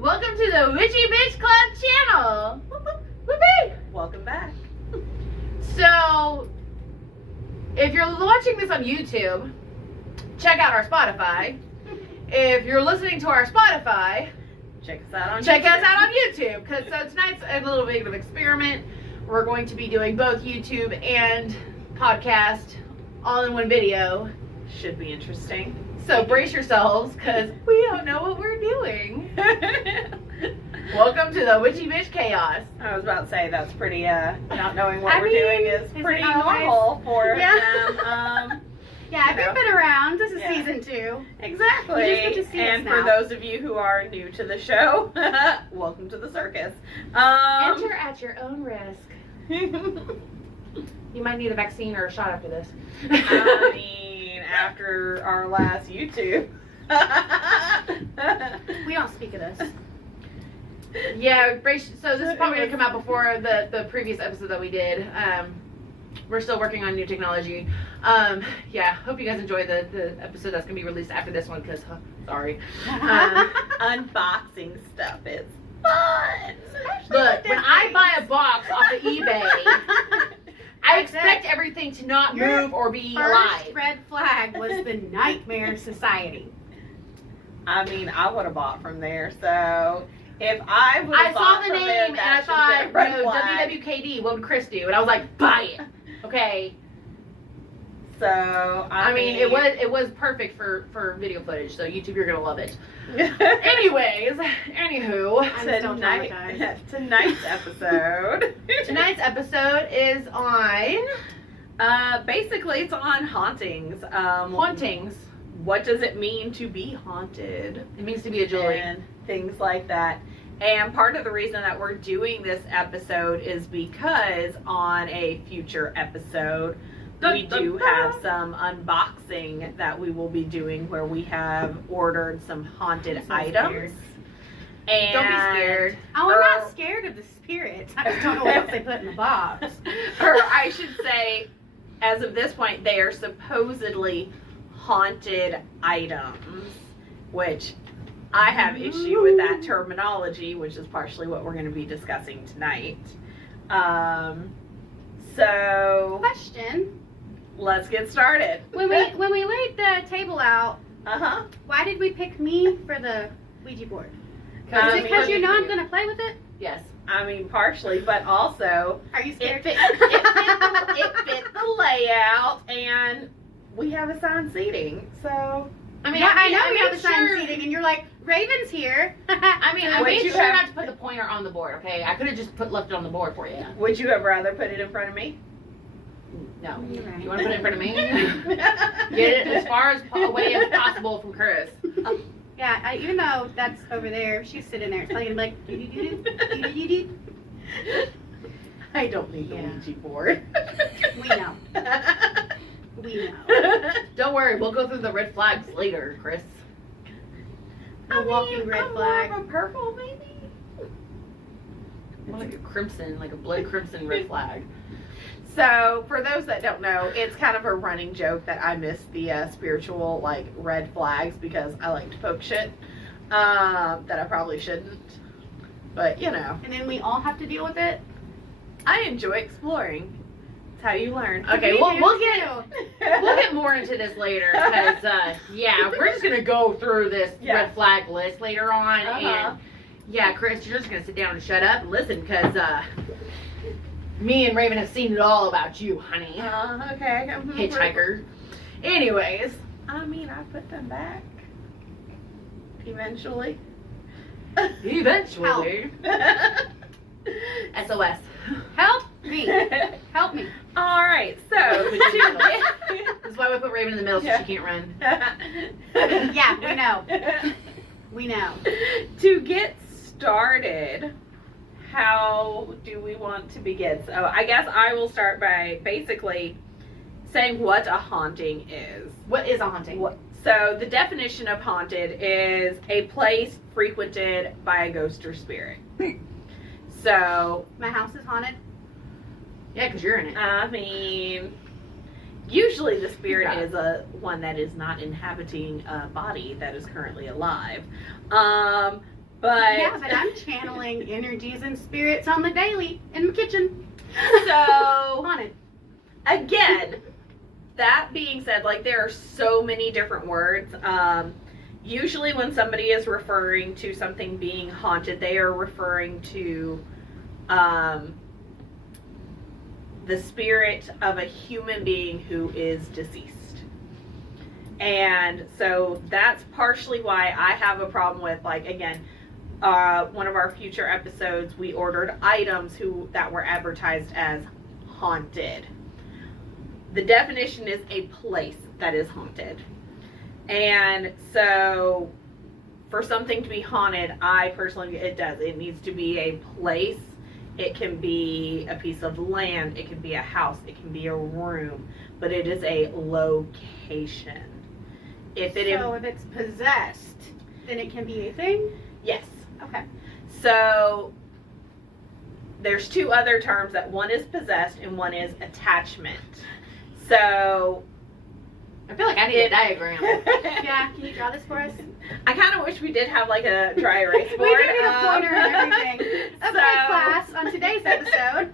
Welcome to the Witchy Bitch Club channel. Whoopee! Welcome back. So, if you're watching this on YouTube, check out our Spotify. If you're listening to our Spotify, check us out on YouTube. Because so tonight's a little bit of an experiment. We're going to be doing both YouTube and podcast all in one video. Should be interesting. So brace yourselves, because we don't know what we're doing. Welcome to the Witchy Bitch Chaos. I was about to say that's pretty, not knowing what we're doing is pretty normal for them. Yeah, we've been around. This is season 2. Exactly. You just get to see and us for now. those of you who are new to the show, welcome to the circus. Enter at your own risk. You might need a vaccine or a shot after this. I mean, after our last YouTube. We don't speak of this. Yeah, so this is probably going to come out before the previous episode that we did. We're still working on new technology. Yeah, hope you guys enjoy the episode that's going to be released after this one, because, sorry. Unboxing stuff is fun. Look, when I buy a box off of eBay, I expect everything to not move or be alive. First red flag was the Nightmare Society. I mean, I would have bought from there, so if I would have I saw the name and I thought, WWKD, what would Kris do? And I was like, buy it. Okay. So I mean, it was perfect for video footage. So YouTube, you're gonna love it. Anyways, tonight's episode. Tonight's episode is on. Basically, it's on hauntings. Hauntings. What does it mean to be haunted? It means to be a jewelry. And things like that. And part of the reason that we're doing this episode is because on a future episode, we do have some unboxing that we will be doing where we have ordered some haunted items. And don't be scared. Oh, I'm not scared of the spirits. I just don't know what else they put in the box. Or I should say, as of this point, they are supposedly haunted items, which I have issue with that terminology, which is partially what we're going to be discussing tonight. So Question. Let's get started. When we laid the table out, why did we pick me for the Ouija board? Is it because you know I'm going to play with it? Yes. I mean, partially, but also Are you scared? it fit the layout, and we have assigned seating, so. I mean, I know we have assigned seating, and you're like, Raven's here. I Would made you sure have- not to put the pointer on the board, okay? I could have just left it on the board for you. Would you have rather put it in front of me? No. You're right. You want to put it in front of me? Get it as far away as possible from Kris. Yeah, even though that's over there, she's sitting there. It's probably going to be like, do. I don't need the Ouija board. We know. We know. Don't worry, we'll go through the red flags later, Kris. A walking red flag. More of a purple, maybe? More like a crimson, like a blood crimson red flag. So, for those that don't know, it's kind of a running joke that I miss the spiritual, like, red flags because I like to poke shit that I probably shouldn't. But, you know. And then we all have to deal with it. I enjoy exploring. It's how you learn. Okay, we'll get more into this later because, yeah, we're just going to go through this red flag list later on. And, yeah, Kris, you're just going to sit down and shut up and listen because, me and Raven have seen it all about you, honey. Okay. Hitchhiker. Anyways. I mean, I put them back. Eventually. Eventually. SOS. Help me. Help me. Alright, so. This is why we put Raven in the middle so she can't run. Yeah, we know. We know. To get started, how do we want to begin? So I guess I will start by basically saying what a haunting is. What is a haunting? So the definition of haunted is a place frequented by a ghost or spirit. So My house is haunted. Yeah, because you're in it. I mean, usually the spirit is one that is not inhabiting a body that is currently alive. But yeah, but I'm channeling energies and spirits on the daily in the kitchen. So Haunted. Again, that being said, like there are so many different words. Usually when somebody is referring to something being haunted, they are referring to the spirit of a human being who is deceased. And so that's partially why I have a problem with, like, again, one of our future episodes, we ordered items that were advertised as haunted. The definition is a place that is haunted. And so for something to be haunted, I personally, it needs to be a place. It can be a piece of land. It can be a house. It can be a room. But it is a location. If it's possessed, then it can be a thing? Yes. Okay. So there's two other terms, that one is possessed and one is attachment. So I feel like I need a diagram. Yeah, can you draw this for us? I kind of wish we did have like a dry erase board. We do need a pointer and everything. Okay, class, on today's episode.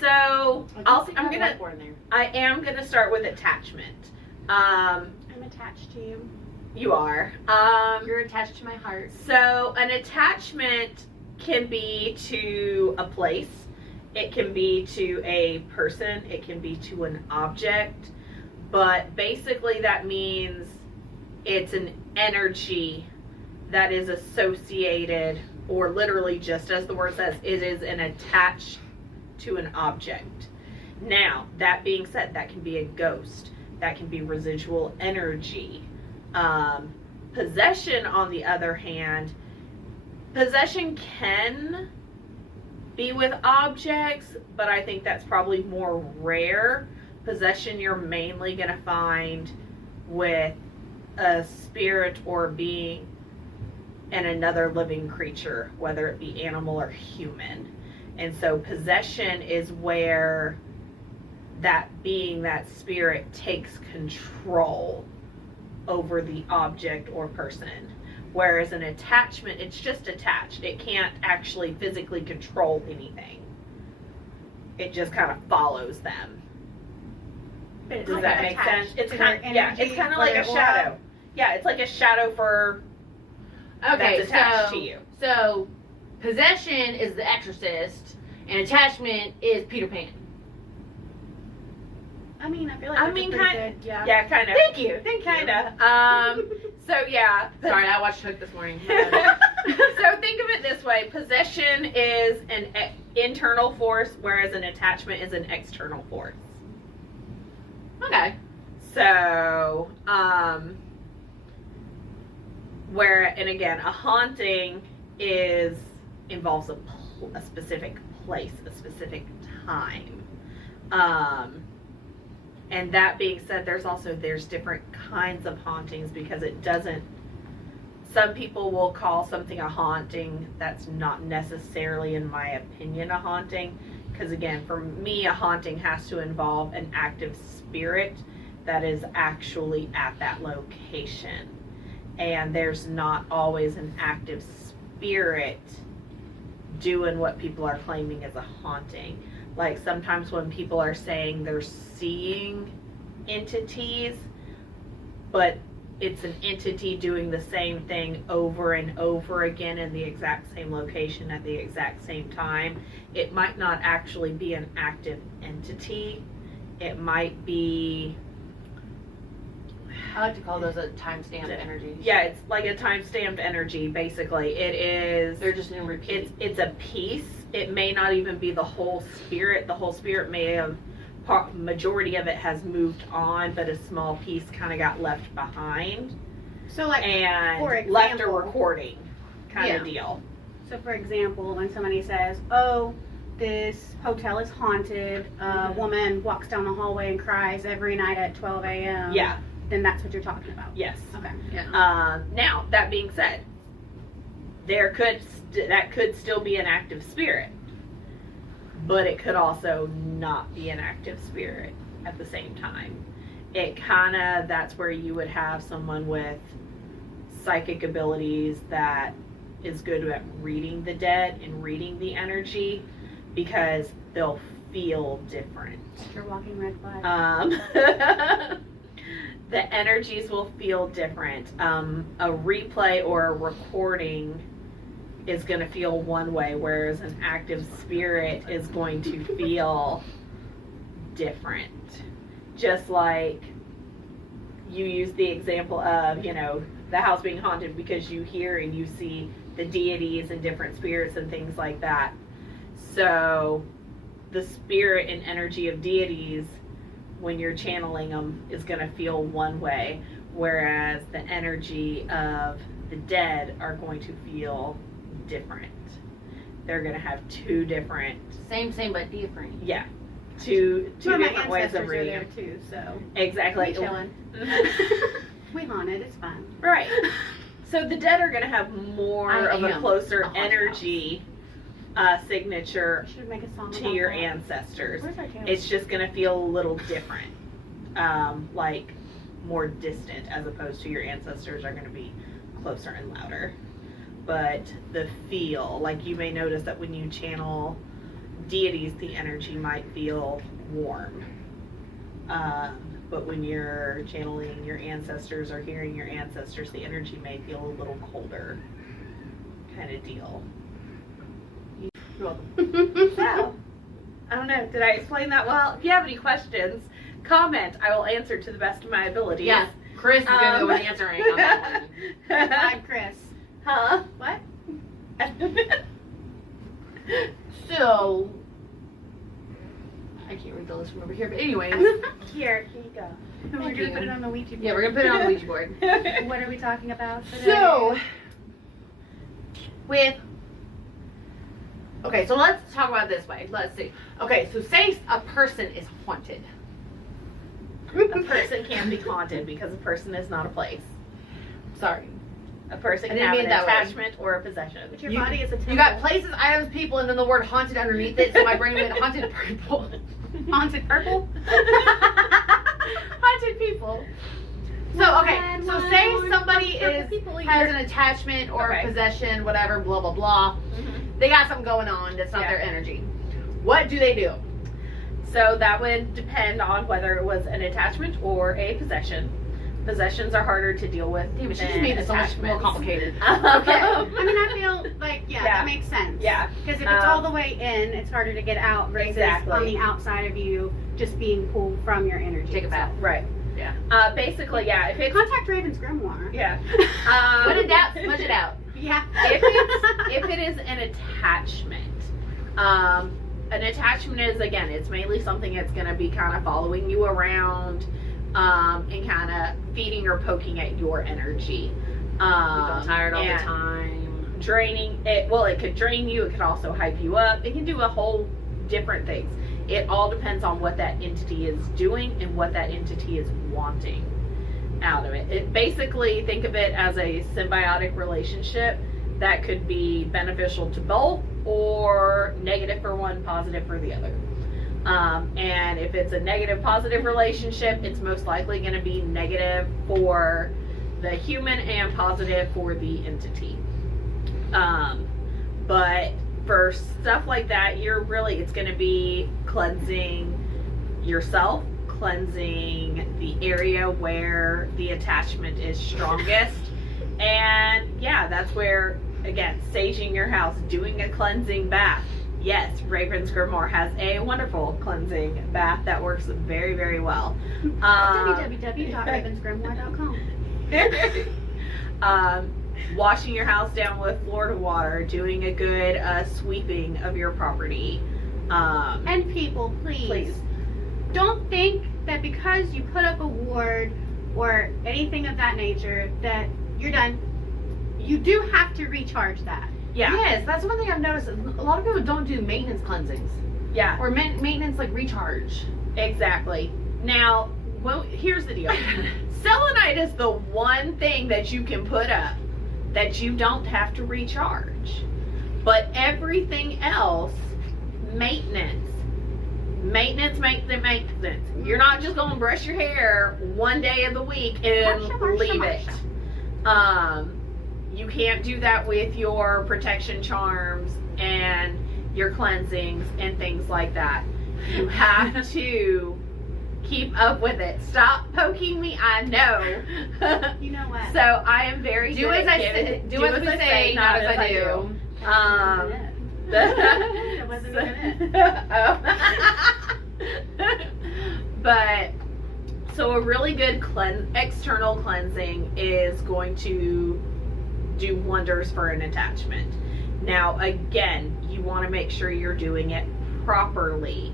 So I am gonna start with attachment. I'm attached to you. You are. You're attached to my heart. So an attachment can be to a place. It can be to a person. It can be to an object. But basically that means it's an energy that is associated, or literally just as the word says, it is an attached to an object. Now, that being said, that can be a ghost. That can be residual energy. Possession, on the other hand, possession can be with objects, but I think that's probably more rare. Possession you're mainly going to find with a spirit or being and another living creature, whether it be animal or human. And so possession is where that being, that spirit, takes control over the object or person. Whereas an attachment, it's just attached. It can't actually physically control anything. It just kind of follows them. Does that make sense? It's kind of, yeah, it's kind of like a shadow. Yeah, it's like a shadow for that's attached to you. So possession is the exorcist and attachment is Peter Pan. I mean, I feel like that's kind good. Yeah. Yeah, kind of. Thank you. Kinda. So yeah. Sorry, I watched Hook this morning. So think of it this way: possession is an internal force, whereas an attachment is an external force. Okay. So, and again, a haunting involves a specific place, a specific time. And that being said, there's different kinds of hauntings, because some people will call something a haunting that's not necessarily, in my opinion, a haunting. Because again, for me, a haunting has to involve an active spirit that is actually at that location. And there's not always an active spirit doing what people are claiming as a haunting. Like sometimes when people are saying they're seeing entities, but it's an entity doing the same thing over and over again in the exact same location at the exact same time, it might not actually be an active entity. It might be... I like to call those a time-stamped energy. Yeah, it's like a time-stamped energy, basically. It is... They're just in repeat. It's a piece. It may not even be the whole spirit. The whole spirit may have... majority of it has moved on, but a small piece kind of got left behind. So like, and for example, left a recording kind of deal. So for example, when somebody says, oh, this hotel is haunted, a woman walks down the hallway and cries every night at 12 a.m. Yeah. Then that's what you're talking about. Yes. Okay. Yeah. Now, that being said, that could still be an active spirit, but it could also not be an active spirit at the same time. That's where you would have someone with psychic abilities that is good at reading the dead and reading the energy, because they'll feel different. You're walking red flag. The energies will feel different. A replay or a recording is going to feel one way, whereas an active spirit is going to feel different. Just like you use the example of, you know, the house being haunted because you hear and you see the deities and different spirits and things like that. So the spirit and energy of deities, when you're channeling them, is going to feel one way, whereas the energy of the dead are going to feel different. They're going to have two different, Same, but different. yeah, two different ways of Are reading. there too, so Exactly. we chilling. We haunted. It's fun. Right. So the dead are going to have more of a closer a haunted energy signature We should make a song to about your that. ancestors. Where's our tail? It's just going to feel a little different, like more distant, as opposed to your ancestors are going to be closer and louder. But the feel, like you may notice that when you channel deities, the energy might feel warm. But when you're channeling your ancestors or hearing your ancestors, the energy may feel a little colder, kind of deal. You're welcome. So, I don't know, did I explain that well? If you have any questions, comment. I will answer to the best of my abilities. Yes, Kris is going to go with answering on that one. I'm Kris. Huh? What? So, I can't read the list from over here, but anyways. Here you go. We're Thank gonna you. put it on the Ouija board. Yeah, we're going to put it on the Ouija board. What are we talking about today? So, okay, so let's talk about it this way. Let's see. Okay, so say a person is haunted. A person can't be haunted because a person is not a place. Sorry. A person I can didn't have mean an it that way. attachment or a possession. But your body is a temple. You got places, items, people, and then the word haunted underneath it, so my brain went haunted purple. Haunted purple? Haunted people. So, okay, so say somebody has an attachment or a possession, whatever, blah, blah, blah. Mm-hmm. They got something going on that's not their energy. What do they do? So that would depend on whether it was an attachment or a possession. Possessions are harder to deal with. Damn it, she than just made it so much more attachments. complicated. Okay. I mean, I feel like, yeah, Yeah. that makes sense. Yeah. Because if it's all the way in, it's harder to get out versus Exactly. on the outside of you just being pulled from your energy. Take a bath. Right. Yeah. Basically, yeah. If it's Contact Raven's Grimoire. yeah. When in doubt, smudge it out. Yeah. if it is an attachment, an attachment is, again, it's mainly something that's going to be kind of following you around, and kind of feeding or poking at your energy. You feel tired all the and time. Draining it. Well, it could drain you. It could also hype you up. It can do a whole different things. It all depends on what that entity is doing and what that entity is wanting out of it. It basically, think of it as a symbiotic relationship that could be beneficial to both, or negative for one, positive for the other. And if it's a negative positive relationship, it's most likely going to be negative for the human and positive for the entity. But for stuff like that, it's going to be cleansing yourself, cleansing the area where the attachment is strongest. And yeah, that's where, again, saging your house, doing a cleansing bath. Yes, Raven's Grimoire has a wonderful cleansing bath that works very, very well. www.ravensgrimoire.com. Washing your house down with Florida water, doing a good sweeping of your property. And people, please, don't think that because you put up a ward or anything of that nature that you're done. You do have to recharge that. Yeah. Yes, that's one thing I've noticed. A lot of people don't do maintenance cleansings. Yeah. Or maintenance like recharge. Exactly. Now, well, here's the deal. Selenite is the one thing that you can put up that you don't have to recharge. But everything else, maintenance. Maintenance. You're not just going to brush your hair one day of the week and leave it. you can't do that with your protection charms and your cleansings and things like that. You have to keep up with it. Stop poking me. I know. You know what? So I am very Do good as at I giving- say, do as we say, not as I do. That wasn't even it. But so a really good external cleansing is going to do wonders for an attachment. Now again, you want to make sure you're doing it properly,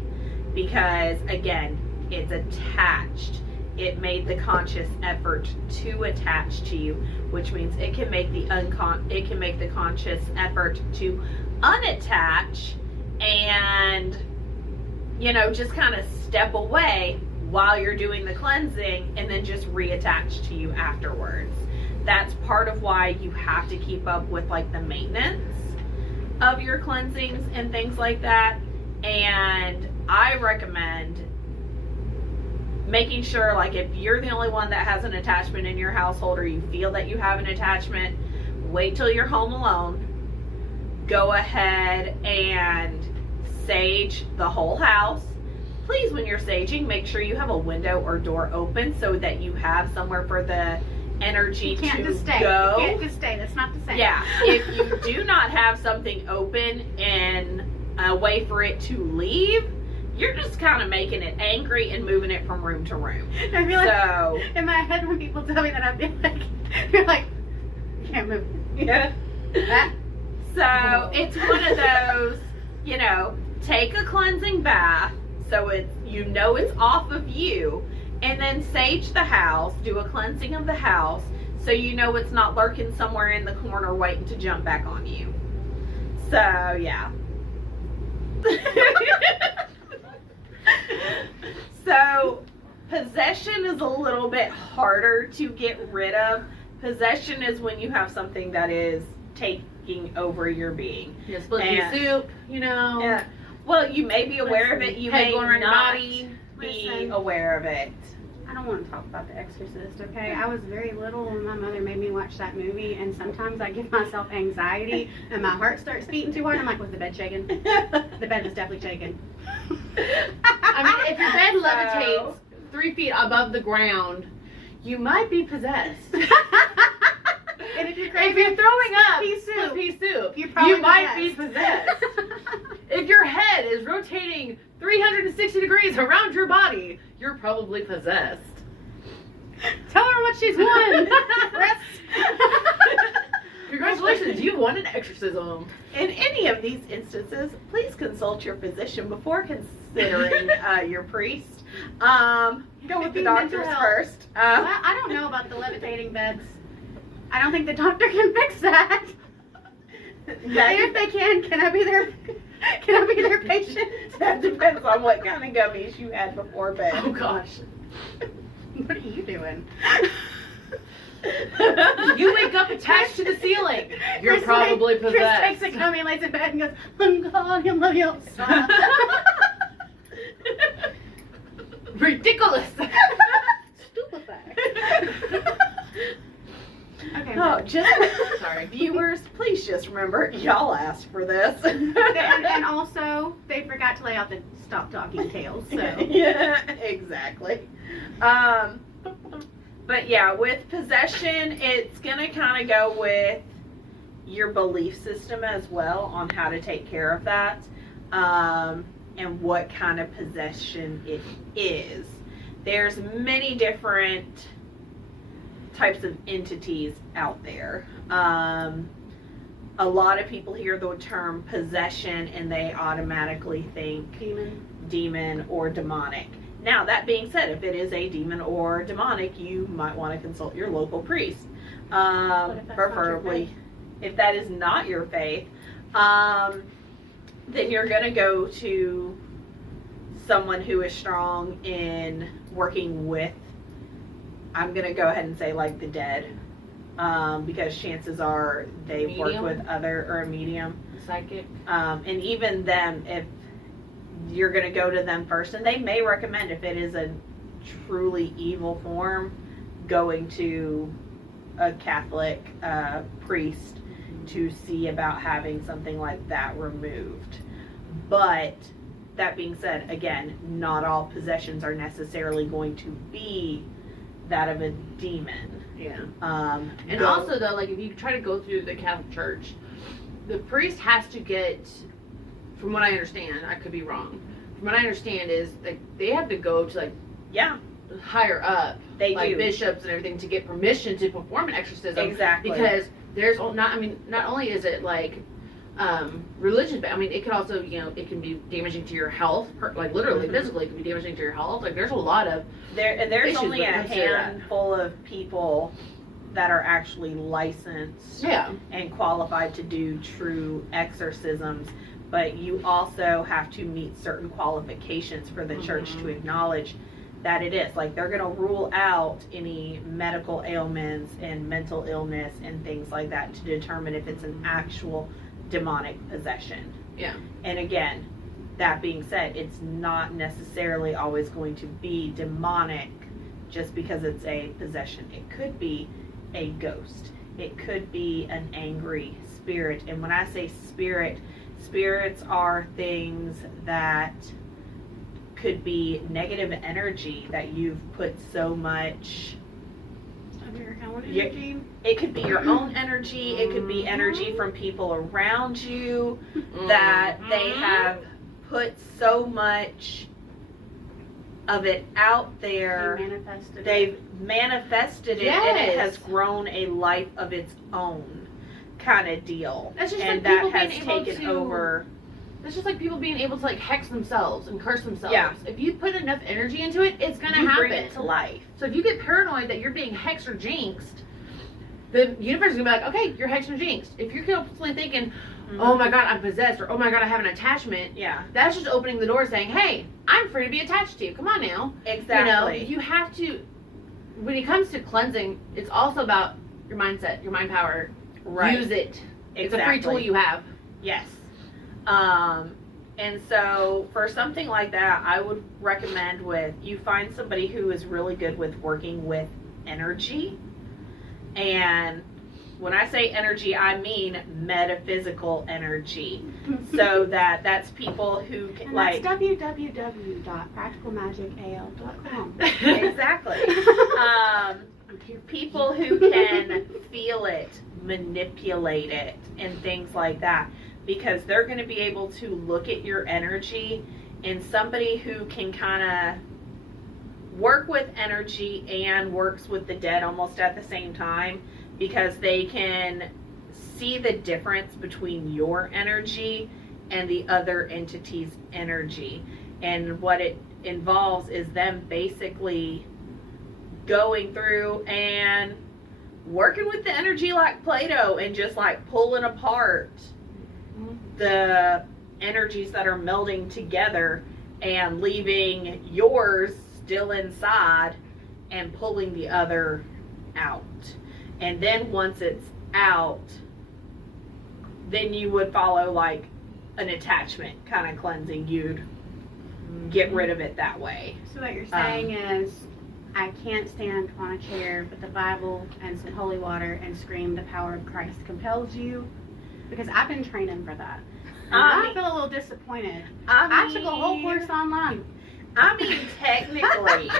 because again, it's attached. It made the conscious effort to attach to you, which means it can make the conscious effort to unattach and, you know, just kind of step away while you're doing the cleansing and then just reattach to you afterwards. That's part of why you have to keep up with like the maintenance of your cleansings and things like that. And I recommend making sure, like, if you're the only one that has an attachment in your household, or you feel that you have an attachment, wait till you're home alone. Go ahead and sage the whole house. Please, when you're saging, make sure you have a window or door open so that you have somewhere for the energy to go. You can't just stay. That's not the same. Yeah. If you do not have something open and a way for it to leave, you're just kind of making it angry and moving it from room to room. I feel like So, in my head when people tell me that, I feel like you're like, you can't move. yeah. So it's one of those, you know, take a cleansing bath so it's, you know, it's off of you, and then sage the house, do a cleansing of the house so you know it's not lurking somewhere in the corner waiting to jump back on you. So yeah. So possession is a little bit harder to get rid of. Possession is when you have something that is taking over your being. You split your soup, you know. Yeah. Well, you may be aware of it. You Head may going around your not body. be aware of it. I don't want to talk about The Exorcist, okay? I was very little when my mother made me watch that movie, and sometimes I give myself anxiety and my heart starts beating too hard. I'm like, was the bed shaking? The bed was definitely shaking. I mean, if your bed levitates 3 feet above the ground, you might be possessed. And if you're throwing up pea soup, split pea soup, you're probably you might be possessed. If your head is rotating 360 degrees around your body, you're probably possessed. Tell her what she's won. Congratulations, you've won an exorcism. In any of these instances, please consult your physician before considering your priest. Go with the doctors first. I don't know about the levitating beds. I don't think the doctor can fix that. If they can I be their patient? That depends on what kind of gummies you had before bed. Oh gosh. What are you doing? You wake up attached to the ceiling. You're Kris probably Kris possessed. takes a gummy and lays in bed and goes, I'm calling love you. Ridiculous. Stupefied. Okay. Oh, just Sorry. viewers, please just remember, y'all asked for this. and also, they forgot to lay out the stop talking tales. So Yeah, exactly. But yeah, with possession, it's gonna kind of go with your belief system as well on how to take care of that, and what kind of possession it is. There's many different types of entities out there. A lot of people hear the term possession and they automatically think demon or demonic. Now, that being said, if it is a demon or demonic, you might want to consult your local priest. Preferably, if that is not your faith, then you're going to go to someone who is strong in working with, I'm going to go ahead and say, like, the dead, because chances are they've worked with or a medium. Psychic. And even them, if you're going to go to them first, and they may recommend, if it is a truly evil form, going to a Catholic priest to see about having something like that removed. But that being said, again, not all possessions are necessarily going to be that of a demon. Yeah. And also, though, like, if you try to go through the Catholic Church, the priest has to get, from what I understand, I could be wrong, from what I understand is, like, they have to go to, like, higher up, they like do. bishops and everything, to get permission to perform an exorcism. Exactly. Because there's not only is it, like, religion, but I mean, it can also, it can be damaging to your health, like literally, physically, it can be damaging to your health. Like, there's a lot of there's only a handful of people that are actually licensed and qualified to do true exorcisms, but you also have to meet certain qualifications for the church to acknowledge that it is. Like, they're going to rule out any medical ailments and mental illness and things like that to determine if it's an actual demonic possession. Yeah. And again, that being said, it's not necessarily always going to be demonic just because it's a possession. It could be a ghost. It could be an angry spirit. And when I say spirit, spirits are things that could be negative energy that you've put so much of your own energy. It could be your own energy. It could be energy from people around you that they have put so much of it out there. They've manifested it, and it has grown a life of its own, kind of deal. That's just and like that has taken over. It's just like people being able to, like, hex themselves and curse themselves. Yeah. If you put enough energy into it, it's gonna happen. Bring it to life. So if you get paranoid that you're being hexed or jinxed, the universe is gonna be like, okay, you're hexed or jinxed. If you're constantly thinking, oh my god, I'm possessed, or oh my god, I have an attachment, that's just opening the door saying, hey, I'm free to be attached to you. Come on now. Exactly. You have to, when it comes to cleansing, it's also about your mindset, your mind power. Right. Use it. Exactly. It's a free tool you have. Yes. And so for something like that, I would recommend you find somebody who is really good with working with energy. And when I say energy, I mean metaphysical energy. So that's people who can, and like, that's www.practicalmagical.com. Exactly. People who can feel it, manipulate it, and things like that. Because they're going to be able to look at your energy, and somebody who can kind of work with energy and works with the dead almost at the same time, because they can see the difference between your energy and the other entity's energy. And what it involves is them basically going through and working with the energy like Play-Doh and just like pulling apart the energies that are melding together and leaving yours still inside and pulling the other out. And then once it's out, then you would follow like an attachment kind of cleansing. You'd get rid of it that way. So what you're saying is, I can't stand on a chair with the Bible and some holy water and scream, the power of Christ compels you? Because I've been training for that. And I feel a little disappointed. I took a whole course online. I mean, technically,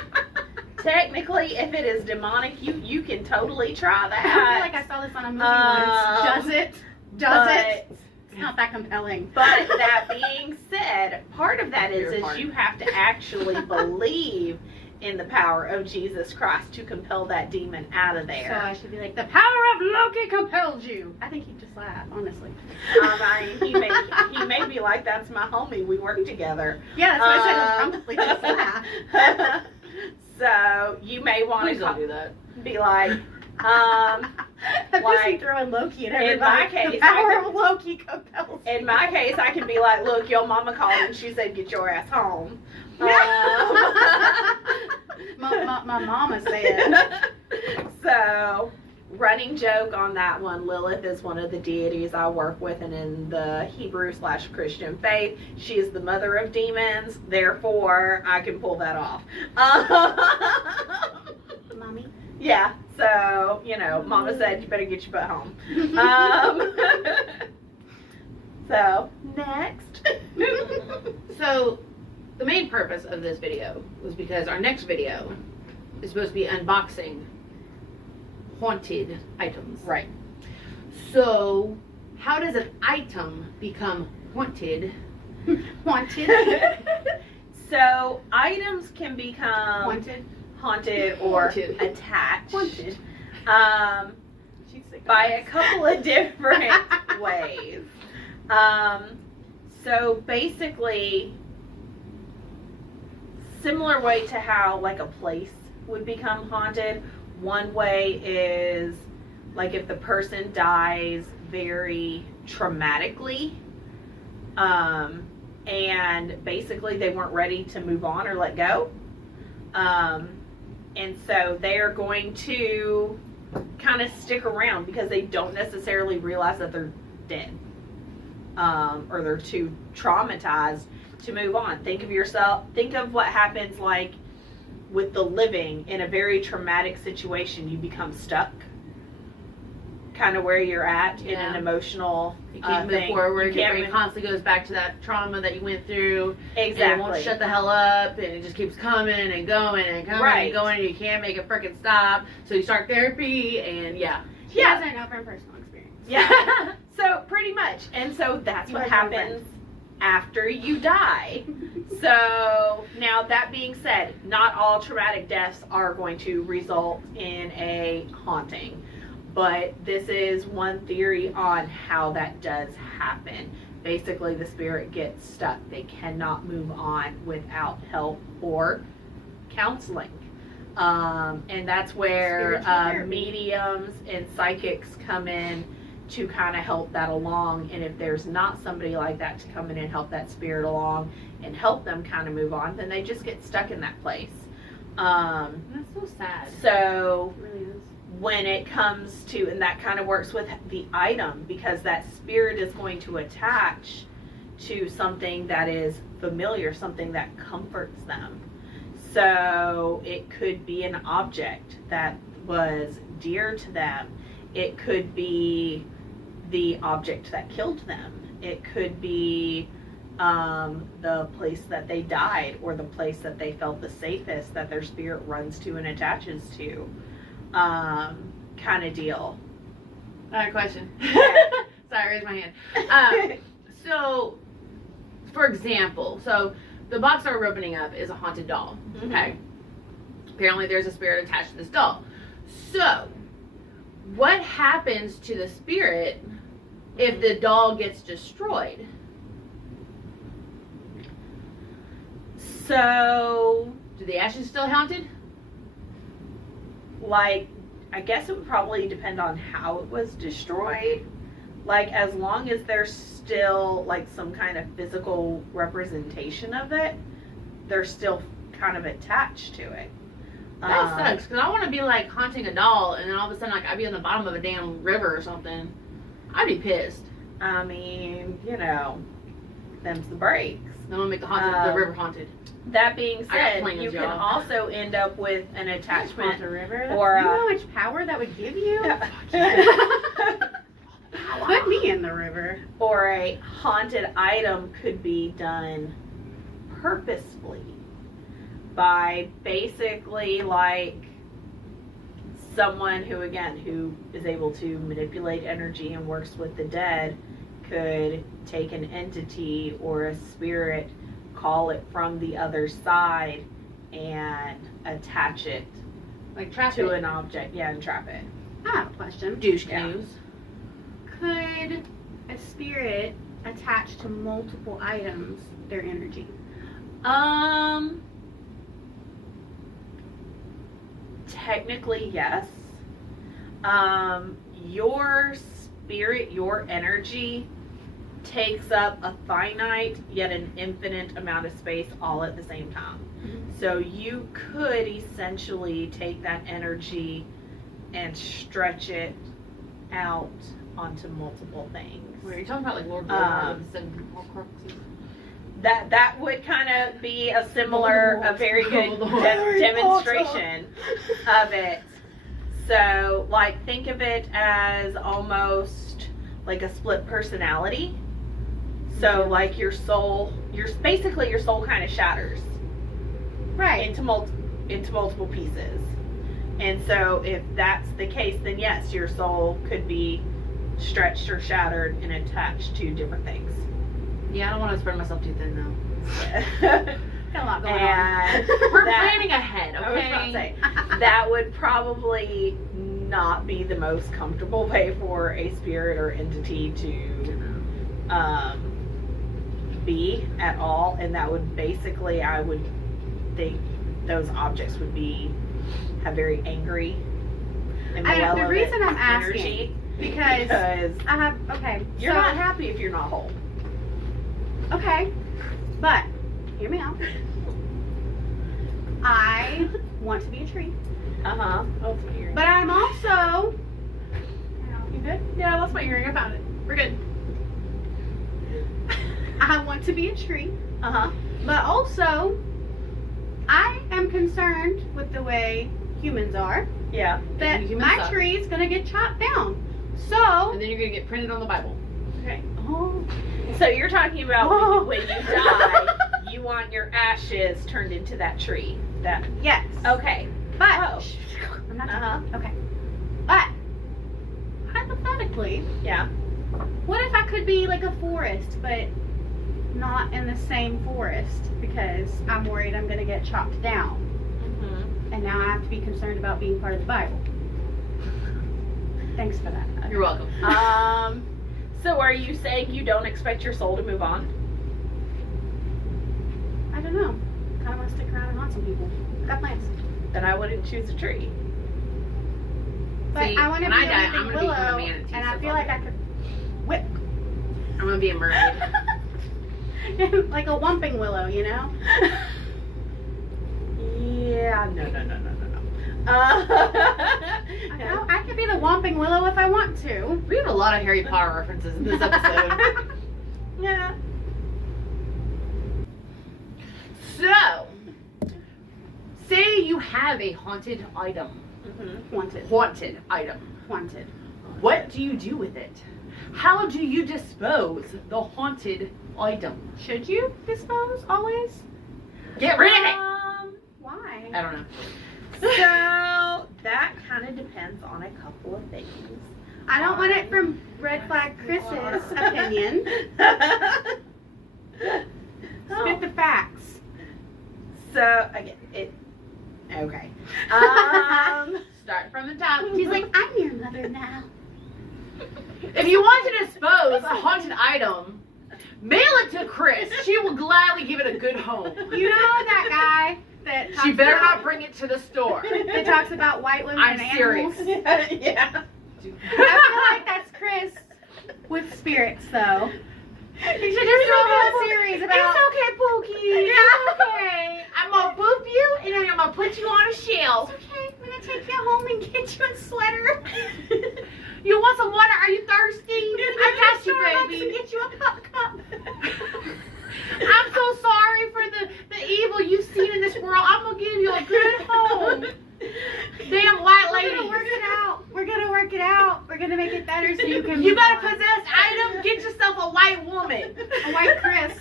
if it is demonic, you can totally try that. I feel like I saw this on a movie once. Does it? It's not that compelling. But that being said, part of that is you have to actually believe in the power of Jesus Christ to compel that demon out of there. So I should be like, the power of Loki compels you. I think he'd just laugh, honestly. I mean, he may be like, that's my homie, we work together. Yeah, that's what I said. He'll probably just laugh. So you may want Please don't do that. Be like, I'm like, just throwing Loki at everybody. in my case, the power of Loki compels you. In my case, I can be like, look, your mama called and she said, get your ass home. My mama said. So, running joke on that one, Lilith is one of the deities I work with, and in the Hebrew/Christian faith, she is the mother of demons. Therefore, I can pull that off. Mommy? Yeah. So, you know, Mama said you better get your butt home. So, next. So, the main purpose of this video was because our next video is supposed to be unboxing haunted items. Right. So, how does an item become haunted? Wanted. So, items can become haunted or Haunted. attached. Haunted. By a couple of different ways. So basically, similar way to how like a place would become haunted. One way is like if the person dies very traumatically, and basically they weren't ready to move on or let go. And so they are going to kind of stick around because they don't necessarily realize that they're dead, or they're too traumatized to move on. Think of what happens like with the living in a very traumatic situation. You become stuck kind of where you're at in an emotional you can't move forward. Your brain constantly goes back to that trauma that you went through. Exactly. And it won't shut the hell up, and it just keeps coming and going and coming and going, and you can't make it frickin' stop. So you start therapy, and She doesn't know from personal experience. Yeah. So pretty much. And so that's what happens after you die. So now that being said, not all traumatic deaths are going to result in a haunting. But this is one theory on how that does happen. Basically, the spirit gets stuck. They cannot move on without help or counseling. And that's where mediums and psychics come in to kind of help that along. And if there's not somebody like that to come in and help that spirit along and help them kind of move on, then they just get stuck in that place. that's so sad. So It really is. when it comes to, and that kind of works with the item, because that spirit is going to attach to something that is familiar, something that comforts them. So it could be an object that was dear to them. It could be the object that killed them. It could be the place that they died, or the place that they felt the safest, that their spirit runs to and attaches to. Kind of deal. I have a question. Sorry, I raised my hand. So, for example, the box that we're opening up is a haunted doll. Mm-hmm. Okay. Apparently, there's a spirit attached to this doll. So, what happens to the spirit if the doll gets destroyed? So, Do the ashes still haunted? like, I guess it would probably depend on how it was destroyed. Like, as long as there's still like some kind of physical representation of it, they're still kind of attached to it. That sucks, because I want to be like haunting a doll, and then all of a sudden, like, I'd be on the bottom of a damn river or something. I'd be pissed. I mean, you know, them's the breaks. Then I'll make the river haunted. That being I got said, plans, you can y'all. also end up with an attachment The river. or You know how much power that would give you? Put me in the river. or a haunted item could be done purposefully by basically like someone who is able to manipulate energy and works with the dead could take an entity or a spirit, call it from the other side, and attach it Like trap to it. an object. Yeah, and trap it. I have a question. Douche Yeah. canoes. Could a spirit attach to multiple items their energy? Technically, yes. Your spirit, your energy takes up a finite yet an infinite amount of space all at the same time. So you could essentially take that energy and stretch it out onto multiple things. Wait, are you talking about like Lord Voldemort and Horcruxes? That would kind of be a very good demonstration of it. So, like, think of it as almost like a split personality. So, like, your soul kind of shatters. Right. Into multiple pieces. And so, if that's the case, then yes, your soul could be stretched or shattered and attached to different things. Yeah, I don't want to spread myself too thin, though. Got a lot going And on. We're planning ahead, okay? I was about to say, that would probably not be the most comfortable way for a spirit or entity to be at all. And that would basically, I would think those objects would have very angry and malevolent the reason I'm asking, energy because I have, okay. You're not happy if you're not whole. Okay, but hear me out. I want to be a tree. Oh, But I'm also. You good? Yeah, I lost my earring. I found it. We're good. I want to be a tree. But also, I am concerned with the way humans are. Yeah. That my tree is gonna get chopped down. So. And then you're gonna get printed on the Bible. Okay. Oh. So you're talking about when you die, you want your ashes turned into that tree. Yes. Okay. But I'm not. Okay. But hypothetically, Yeah. what if I could be like a forest, but not in the same forest because I'm worried I'm gonna get chopped down, and now I have to be concerned about being part of the Bible. Thanks for that. You're welcome. So are you saying you don't expect your soul to move on? I don't know. Kind of want to stick around and haunt some people. Got plans. Then I wouldn't choose a tree. But See, I want to when be I die, a I'm gonna willow, become a manatee, and I so feel like I could whip. I'm gonna be a mermaid. Like a whomping willow, you know? Yeah, no. I could be the whomping willow if I want to. We have a lot of Harry Potter references in this episode. Yeah. So, say you have a haunted item. Wanted. Item. Wanted. What do you do with it? How do you dispose the haunted item? Should you dispose always? Get rid of it! Why? I don't know. So that kind of depends on a couple of things. I don't want it from Red Flag Kris's opinion. Spit the facts. So again, okay. Start from the top. She's like, I'm your mother now. If you want to dispose a haunted item, mail it to Kris. She will gladly give it a good home. You know that guy that She better not bring it to the store. that talks about white women I'm and serious. animals? Yeah. I feel like that's Kris with spirits, though. You should just do a whole series about. It's okay, Pookie. It's okay. I'm gonna boop you and then I'm gonna put you on a shelf. It's okay. I'm gonna take you home and get you a sweater. You want some water? Are you thirsty? I got you, Starbucks baby. and get you a pop cup. I'm so sorry for the evil you've seen in this world. I'm gonna give you a good home. Damn white lady. We're gonna work it out. We're gonna work it out. We're gonna make it better so you can. You move got a on. possessed item? Get yourself a white woman. A white Kris.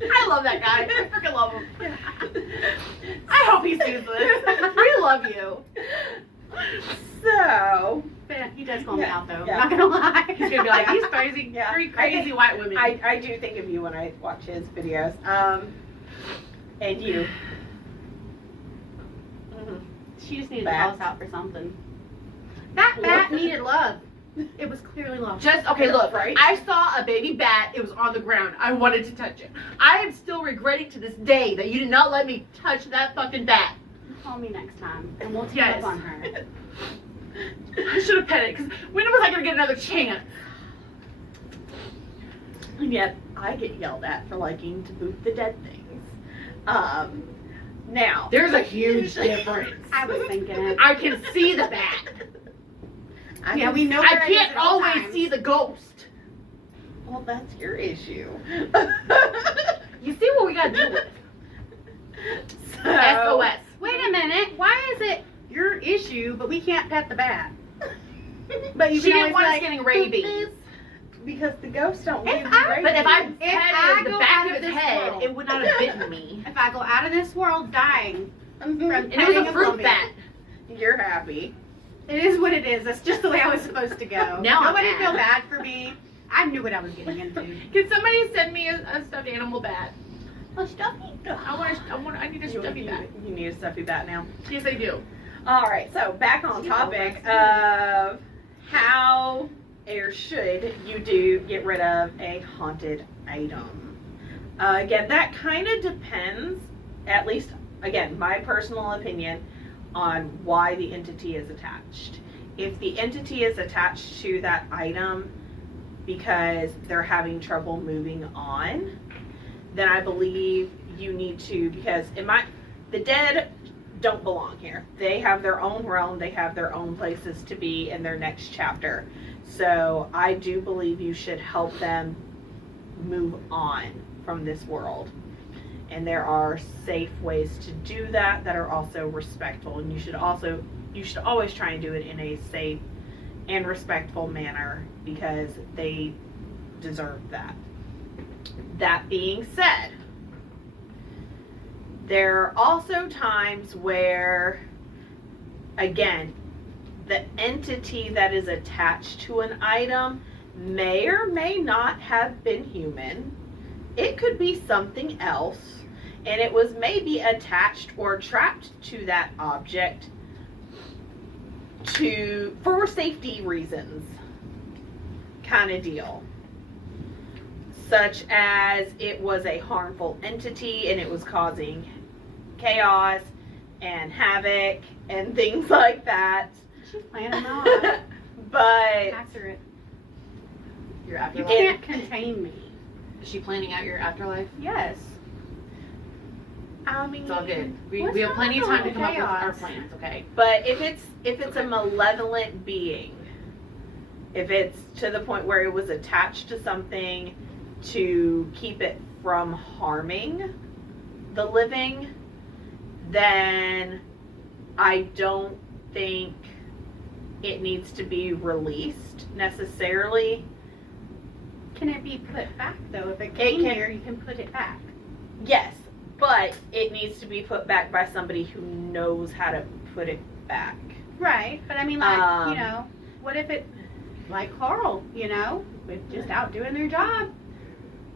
I love that guy. I freaking love him. I hope he sees this. We love you. So He does call me out though. Yeah. I'm not gonna lie. He's gonna be like, these crazy, Yeah. three crazy white women. I do think of you when I watch his videos. And you. She just needed Bat. to call us out for something. That bat needed love. It was clearly love. Just, okay, look, Right. I saw a baby bat. It was on the ground. I wanted to touch it. I am still regretting to this day that you did not let me touch that fucking bat. Call me next time, and we'll team Yes. up on her. I should have pet it, because when was I going to get another chance? And yet I get yelled at for liking to boot the dead things. Now There's a huge difference. I was thinking it. I can see the bat. Yeah, we know. I where it is can't at all always times. see the ghost. Well, that's your issue. You see what we got to deal with? So, SOS. Wait a minute. Why is it your issue, but we can't pet the bat. But you She can didn't always want be us like, getting rabies. Because the ghosts don't If give you I- rabies. But if I I petted the go back out of of his this head, world- it would not have bitten me. if I go out of this world dying from And it petting was a fruit bumblebee, bat. You're happy. it is what it is. That's just the way I was supposed to go. Now I'm Nobody mad. feel bad for me. I knew what I was getting into. Can somebody send me a stuffed animal bat? A stuffy I need a stuffy bat. You need a stuffy bat now. Yes, I do. All right, so back on topic of how or should you get rid of a haunted item. Again, that kind of depends, at least, again, my personal opinion, on why the entity is attached. If the entity is attached to that item because they're having trouble moving on, then I believe you need to, because the dead don't belong here. They have their own realm, they have their own places to be in their next chapter. So I do believe you should help them move on from this world. And there are safe ways to do that are also respectful. And you should always try and do it in a safe and respectful manner because they deserve that. That being said, there are also times where, again, the entity that is attached to an item may or may not have been human. It could be something else, and it was maybe attached or trapped to that object for safety reasons, kind of deal. Such as it was a harmful entity and it was causing chaos and havoc and things like that. She's planning on. But Accurate. Your You afterlife? can't contain me. Is she planning out your afterlife? Yes. I mean, It's all good. We What's have plenty of wrong time to with come up with our chaos? plans, okay? but if it's Okay. a malevolent being, if it's to the point where it was attached to something to keep it from harming the living, then I don't think it needs to be released necessarily. Can it be put back though? If it came here, you can put it back. Yes, but it needs to be put back by somebody who knows how to put it back. Right, but I mean, like, what if it, like Carl, with just out doing their job,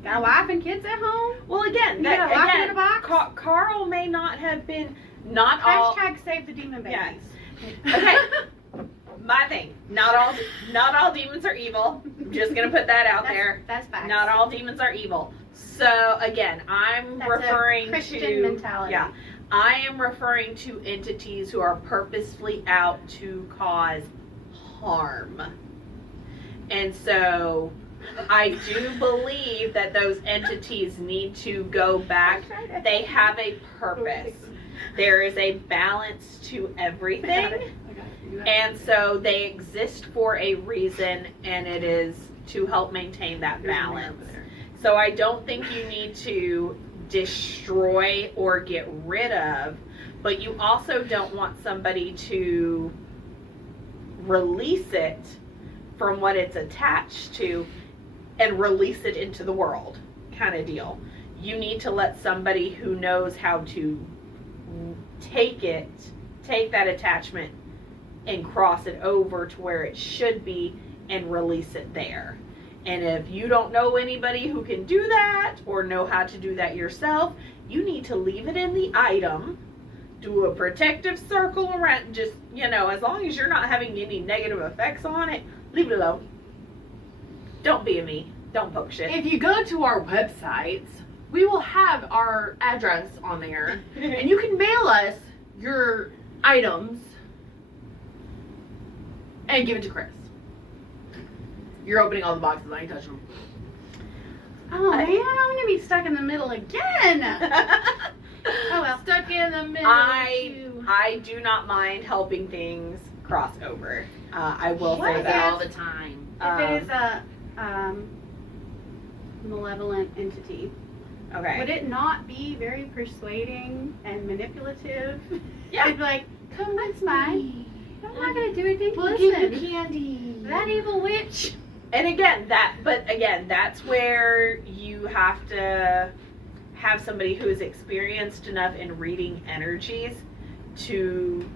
got a wife and kids at home. Well, again, You gotta lock it in a box? Carl may not have been, not all. Hashtag save the demon babies. Yes. Okay. My thing. Not all demons are evil. I'm just gonna put that out there. That's facts. Not all demons are evil. So again, I'm That's referring a Christian to mentality. Yeah. I am referring to entities who are purposefully out to cause harm. And so I do believe that those entities need to go back. They have a purpose. There is a balance to everything. And so they exist for a reason, and it is to help maintain that balance. So I don't think you need to destroy or get rid of, but you also don't want somebody to release it from what it's attached to and release it into the world, kind of deal. You need to let somebody who knows how to take that attachment and cross it over to where it should be and release it there. And if you don't know anybody who can do that or know how to do that yourself, you need to leave it in the item, do a protective circle around, just, as long as you're not having any negative effects on it, leave it alone. Don't be a me. Don't poke shit. If you go to our websites, we will have our address on there, and you can mail us your items and give it to Kris. You're opening all the boxes. I ain't touching them. Oh man, I'm gonna be stuck in the middle again. Oh well. Stuck in the middle. I do not mind helping things cross over. I will say What that all the time. If it is a malevolent entity, Okay. would it not be very persuading and manipulative? Yeah. It'd be like, Come That's fine. I'm not gonna do anything. We'll give you Listen, candy. that evil witch. And again, that's where you have to have somebody who is experienced enough in reading energies to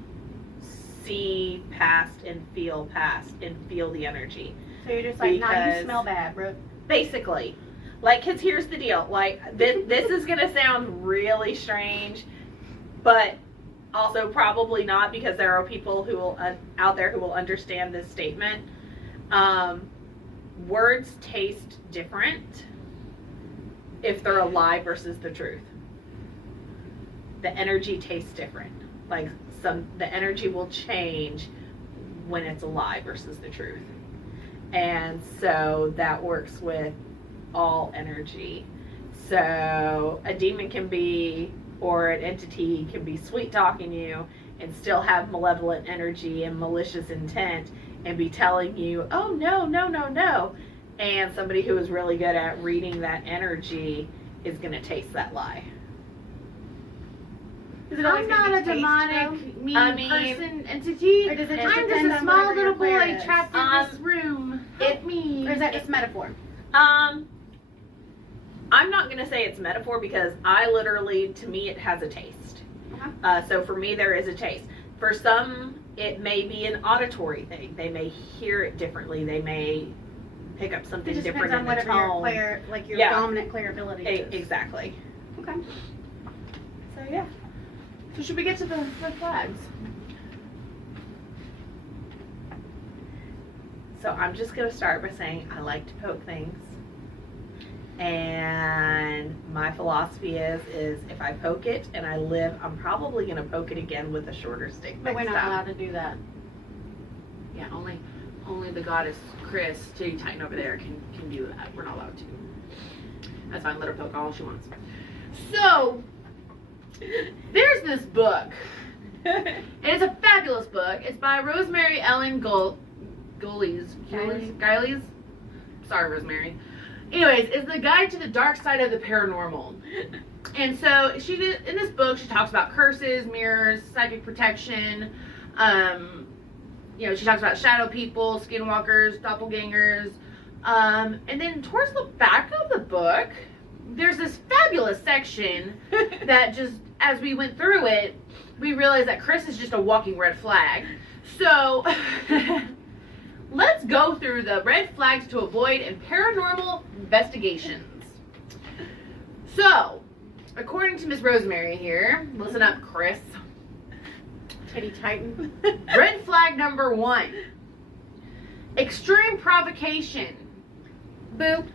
see past and feel the energy. So you're just like, nah, you Because- smell bad, bro. Basically. Like, because here's the deal. Like, this is going to sound really strange, but also probably not, because there are people who will out there who will understand this statement. Words taste different if they're a lie versus the truth. The energy tastes different. Like, the energy will change when it's a lie versus the truth. And so that works with all energy. So a demon can be, or an entity can be sweet talking you and still have malevolent energy and malicious intent and be telling you, oh no, no, no, no. And somebody who is really good at reading that energy is going to taste that lie. Is it always I'm gonna not be a taste, demonic, though? mean I mean- person, entity. Or does it just I'm depend just a on small whatever little your prayer boy is? trapped in this room. Help me. Or is that just metaphor? I'm not going to say it's metaphor, because to me, it has a taste. So for me, there is a taste. For some, it may be an auditory thing. They may hear it differently. They may pick up something It just different depends on in the whatever tone. your Yeah. dominant clair ability is. Exactly. Okay. So yeah. So should we get to the red flags? So I'm just going to start by saying I like to poke things. And my philosophy is if I poke it and I live, I'm probably going to poke it again with a shorter stick. But we're next not time. allowed to do that. Yeah, only the goddess Kris, Titty Titan over there, can do that. We're not allowed to. That's fine. Let her poke all she wants. So there's this book. And it's a fabulous book. It's by Rosemary Ellen Guileys. Sorry, Rosemary. Anyways, it's the guide to the dark side of the paranormal. And so in this book, she talks about curses, mirrors, psychic protection. She talks about shadow people, skinwalkers, doppelgangers. And then towards the back of the book, there's this fabulous section that just, as we went through it, we realized that Kris is just a walking red flag. So let's go through the red flags to avoid in paranormal investigations. So, according to Miss Rosemary here, listen up, Kris. Titty Titan. Red flag number 1. Extreme provocation. Boop.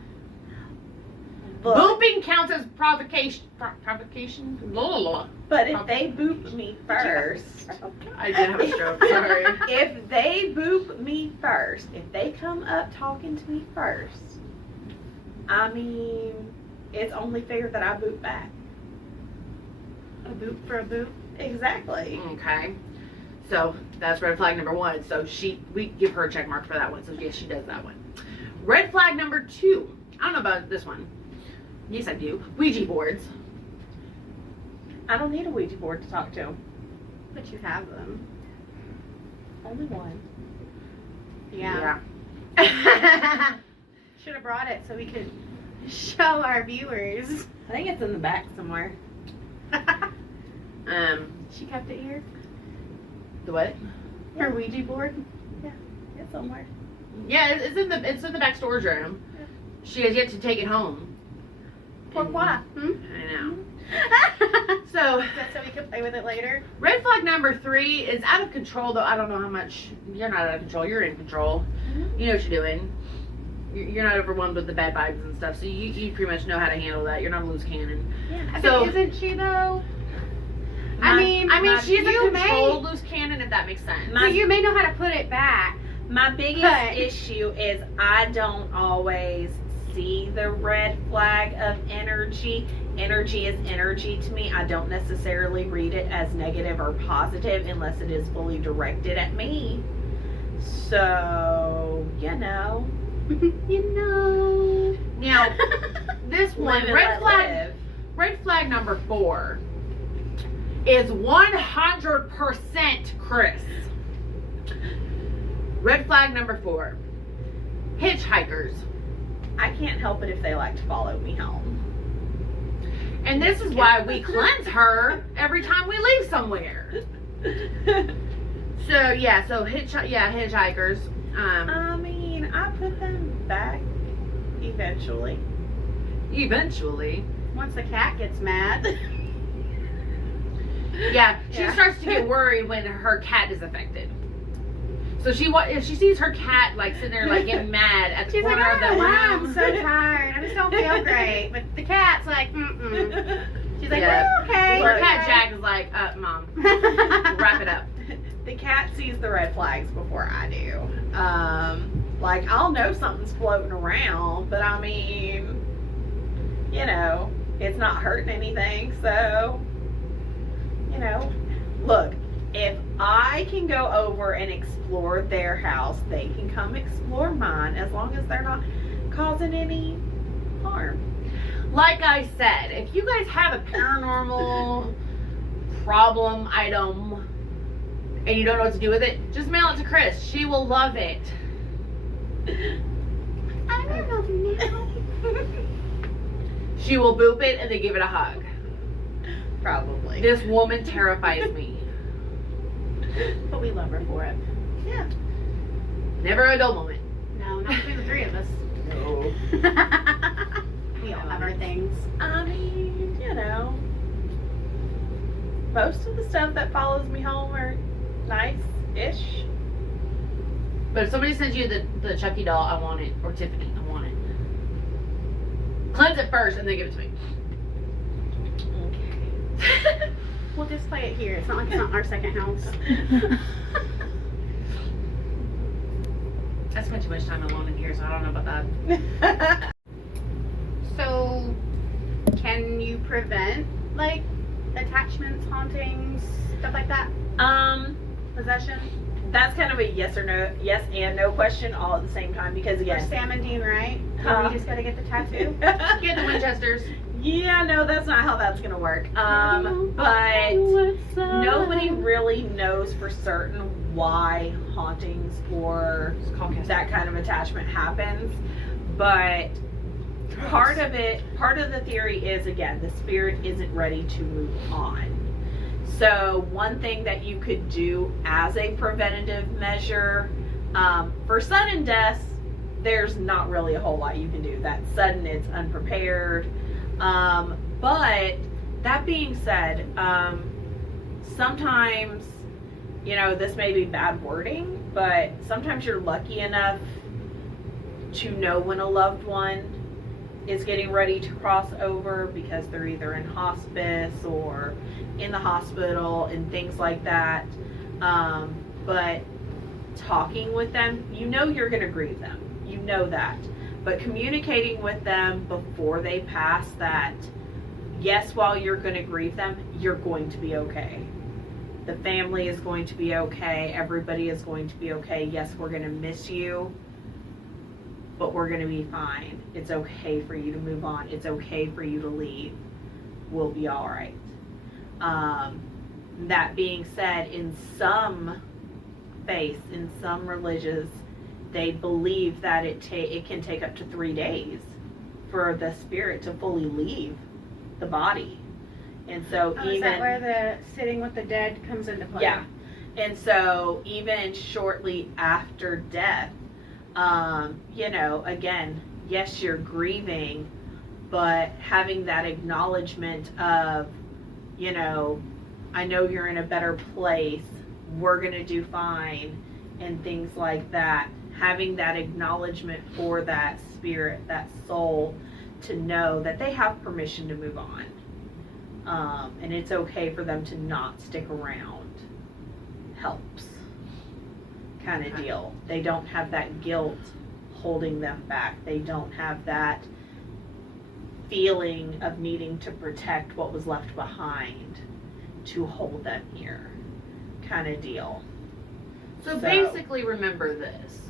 Booping counts as provocation. Provocation? Blah, blah, blah. But if they boop me first, I did have a stroke, sorry. if they boop me first, if they come up talking to me first, I mean, it's only fair that I boop back. A boop for a boop. Exactly. Okay. So that's red flag number 1. So we give her a check mark for that one. So yes, she does that one. Red flag number 2. I don't know about this one. Yes, I do. Ouija boards. I don't need a Ouija board to talk to. But you have them. Only one. Yeah. Yeah. Should have brought it so we could show our viewers. I think it's in the back somewhere. She kept it here. The what? Her Ouija board. It's somewhere. Yeah, it's in the back storage room. Yeah. She has yet to take it home. Pourquoi? I know. So, Is that so we can play with it later? red flag number 3 is out of control, though I don't know how much. You're not out of control. You're in control. You know what you're doing. You're not overwhelmed with the bad vibes and stuff, so you pretty much know how to handle that. You're not a loose cannon. Yeah. So- Isn't she though? I mean, she's a you controlled loose cannon, if that makes sense. So you may know how to put it back. My biggest But- issue is I don't always see the red flag of energy. Energy is energy to me. I don't necessarily read it as negative or positive unless it is fully directed at me. So, You know. Now, this one, live and red let flag. live. Red flag number 4 is 100% Kris. Red flag number 4. Hitchhikers. I can't help it if they like to follow me home. And this is why we cleanse her every time we leave somewhere. So yeah, hitchhikers. I mean, I put them back eventually. Eventually. Once the cat gets mad. Yeah, she starts to get worried when her cat is affected. So if she sees her cat like sitting there like getting mad at the corner of the room. I'm so tired. I just don't feel great. But the cat's like, mm-mm. She's like, well, okay. Her cat Jack is like, Mom, wrap it up. The cat sees the red flags before I do. Like, I'll know something's floating around, but I mean, you know, it's not hurting anything, so, you know, look, if I can go over and explore their house, they can come explore mine as long as they're not causing any harm. Like I said, if you guys have a paranormal problem item and you don't know what to do with it, just mail it to Kris. She will love it. I don't know now. She will boop it and then give it a hug. Probably. This woman terrifies me. But we love her for it. Yeah. Never a dull moment. No, not between the 3 of us. No. We all have our things. I mean, you know, most of the stuff that follows me home are nice-ish. But if somebody sends you the Chucky doll, I want it. Or Tiffany, I want it. Cleanse it first and then give it to me. Okay. We'll just play it here. It's not like it's not our second house. I spent too much time alone in here, so I don't know about that. So, can you prevent, like, attachments, hauntings, stuff like that? Possession? That's kind of a yes and no question all at the same time, because For again, Sam and Dean, right? We just gotta get the tattoo. Get the Winchesters. yeah, no, that's not how that's gonna work. But nobody really knows for certain why hauntings or that kind of attachment happens. But part of the theory is, again, the spirit isn't ready to move on. So one thing that you could do as a preventative measure, for sudden deaths, there's not really a whole lot you can do. That's sudden, it's unprepared. But that being said, sometimes, you know, this may be bad wording, but sometimes you're lucky enough to know when a loved one is getting ready to cross over because they're either in hospice or in the hospital and things like that. But talking with them, you know you're going to grieve them. You know that. But communicating with them before they pass that, yes, while you're going to grieve them, you're going to be okay. The family is going to be okay. Everybody is going to be okay. Yes, we're going to miss you, but we're going to be fine. It's okay for you to move on. It's okay for you to leave. We'll be all right. That being said, in some faiths, in some religions, they believe that it can take up to 3 days for the spirit to fully leave the body. And so is that where the sitting with the dead comes into play? Yeah. And so even shortly after death, you know, again, yes, you're grieving, but having that acknowledgement of, you know, I know you're in a better place, we're going to do fine, and things like that. Having that acknowledgement for that spirit, that soul, to know that they have permission to move on. And it's okay for them to not stick around. Helps. Kind of deal. They don't have that guilt holding them back. They don't have that feeling of needing to protect what was left behind to hold them here. Kind of deal. So basically, remember this.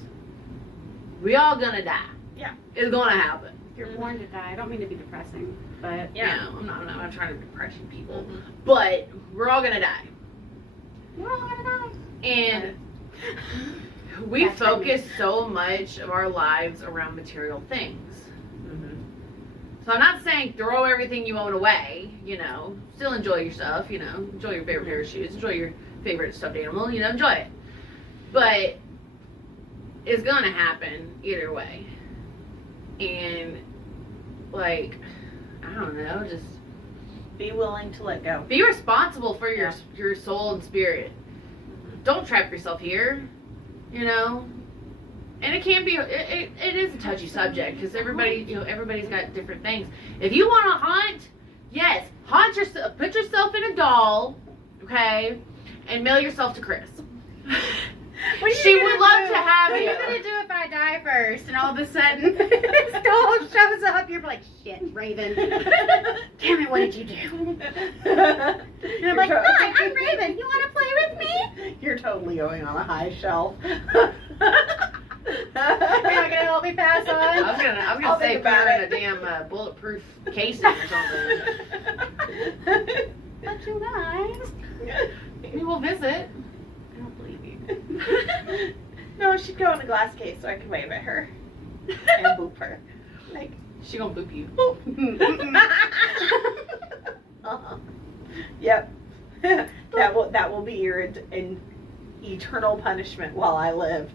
We all gonna die. Yeah. It's gonna happen. You're born to die. I don't mean to be depressing, but yeah, I'm not trying to depress people, Mm-hmm. but we're all gonna die, we're all gonna die. and we That's focus so much of our lives around material things. Mm-hmm. So I'm not saying throw everything you own away. You know, still enjoy your stuff. You know, enjoy your favorite pair of shoes, enjoy your favorite stuffed animal. You know, enjoy it, but it's gonna happen either way. And like, I don't know, just Be willing to let go. be responsible for your soul and spirit. Don't trap yourself here, you know. And it can be it is a touchy subject because everybody's got different things. If you want to haunt, yes, haunt yourself. Put yourself in a doll, okay, and mail yourself to Kris. She would love to have What you. are you gonna do if I die first, and all of a sudden this doll shows up? You're like, shit, Raven. Damn it, what did you do? And I'm like, hi, I'm Raven. You want to play with me? You're totally going on a high shelf. You're not gonna help me pass on? I was I'll gonna say think put about her in a it. damn bulletproof casing or something. But you guys, We will visit. I don't believe you. No, she'd go in a glass case so I could wave at her and boop her. Like, She gonna boop you. uh-huh. Yep. that will be your eternal punishment while I live.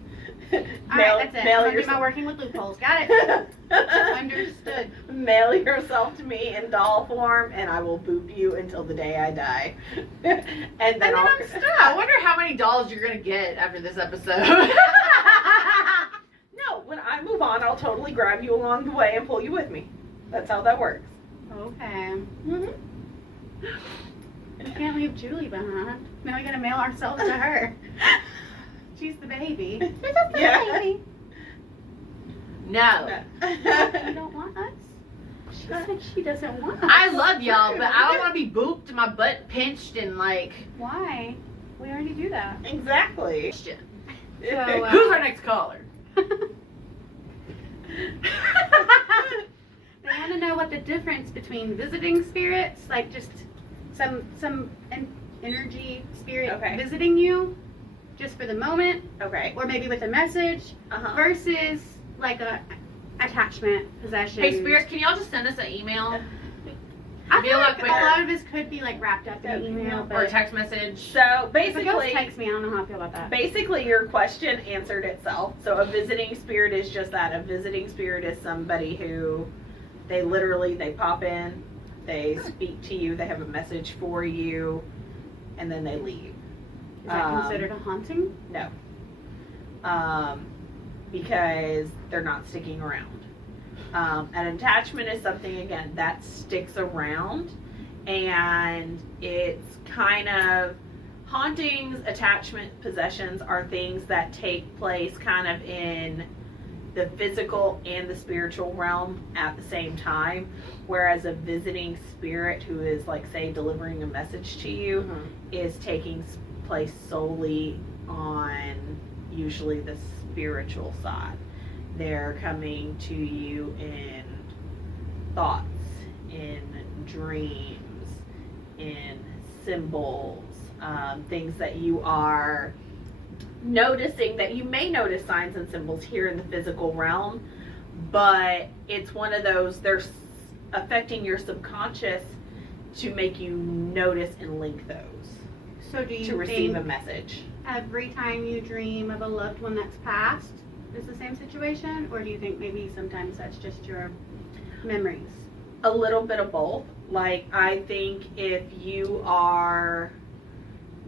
Alright, that's it. I'm gonna do my working with loopholes. Got it. Understood. Mail yourself to me in doll form, and I will boop you until the day I die. and then I'll. I'm stuck. I wonder how many dolls you're gonna get after this episode. No, when I move on, I'll totally grab you along the way and pull you with me. That's how that works. Okay. Mm-hmm. We can't leave Julie behind. Now we gotta mail ourselves to her. She's the baby. She's just the Yeah. baby. No. You don't want us? She said she doesn't want us. I love y'all, but I don't want to be booped, my butt pinched, and like. Why? We already do that. Exactly. Shit. So, Who's our next caller? They want to know what the difference between visiting spirits, like just some energy spirit visiting you just for the moment, Okay. or maybe with a message, Uh-huh. versus like a attachment, possession. Hey, spirits, can y'all just send us an email I feel like quicker. a lot of this could be like wrapped up in an email, but or a text message? So if a ghost basically, texts me, I don't know how I feel about that. basically your question answered itself. So a visiting spirit is just that. A visiting spirit is somebody who they pop in, they speak to you, they have a message for you, and then they leave. Is that considered a haunting? No. Because they're not sticking around. An attachment is something, again, that sticks around, and it's kind of hauntings, attachment, possessions are things that take place kind of in the physical and the spiritual realm at the same time, whereas a visiting spirit who is, like, say, delivering a message to you is taking place solely on usually the spiritual side. They're coming to you in thoughts, in dreams, in symbols, things that you are noticing, that you may notice signs and symbols here in the physical realm, but it's one of those, they're affecting your subconscious to make you notice and link those. So do you to receive think a message. every time you dream of a loved one that's passed is the same situation, or do you think maybe sometimes that's just your memories? A little bit of both. Like, I think if you are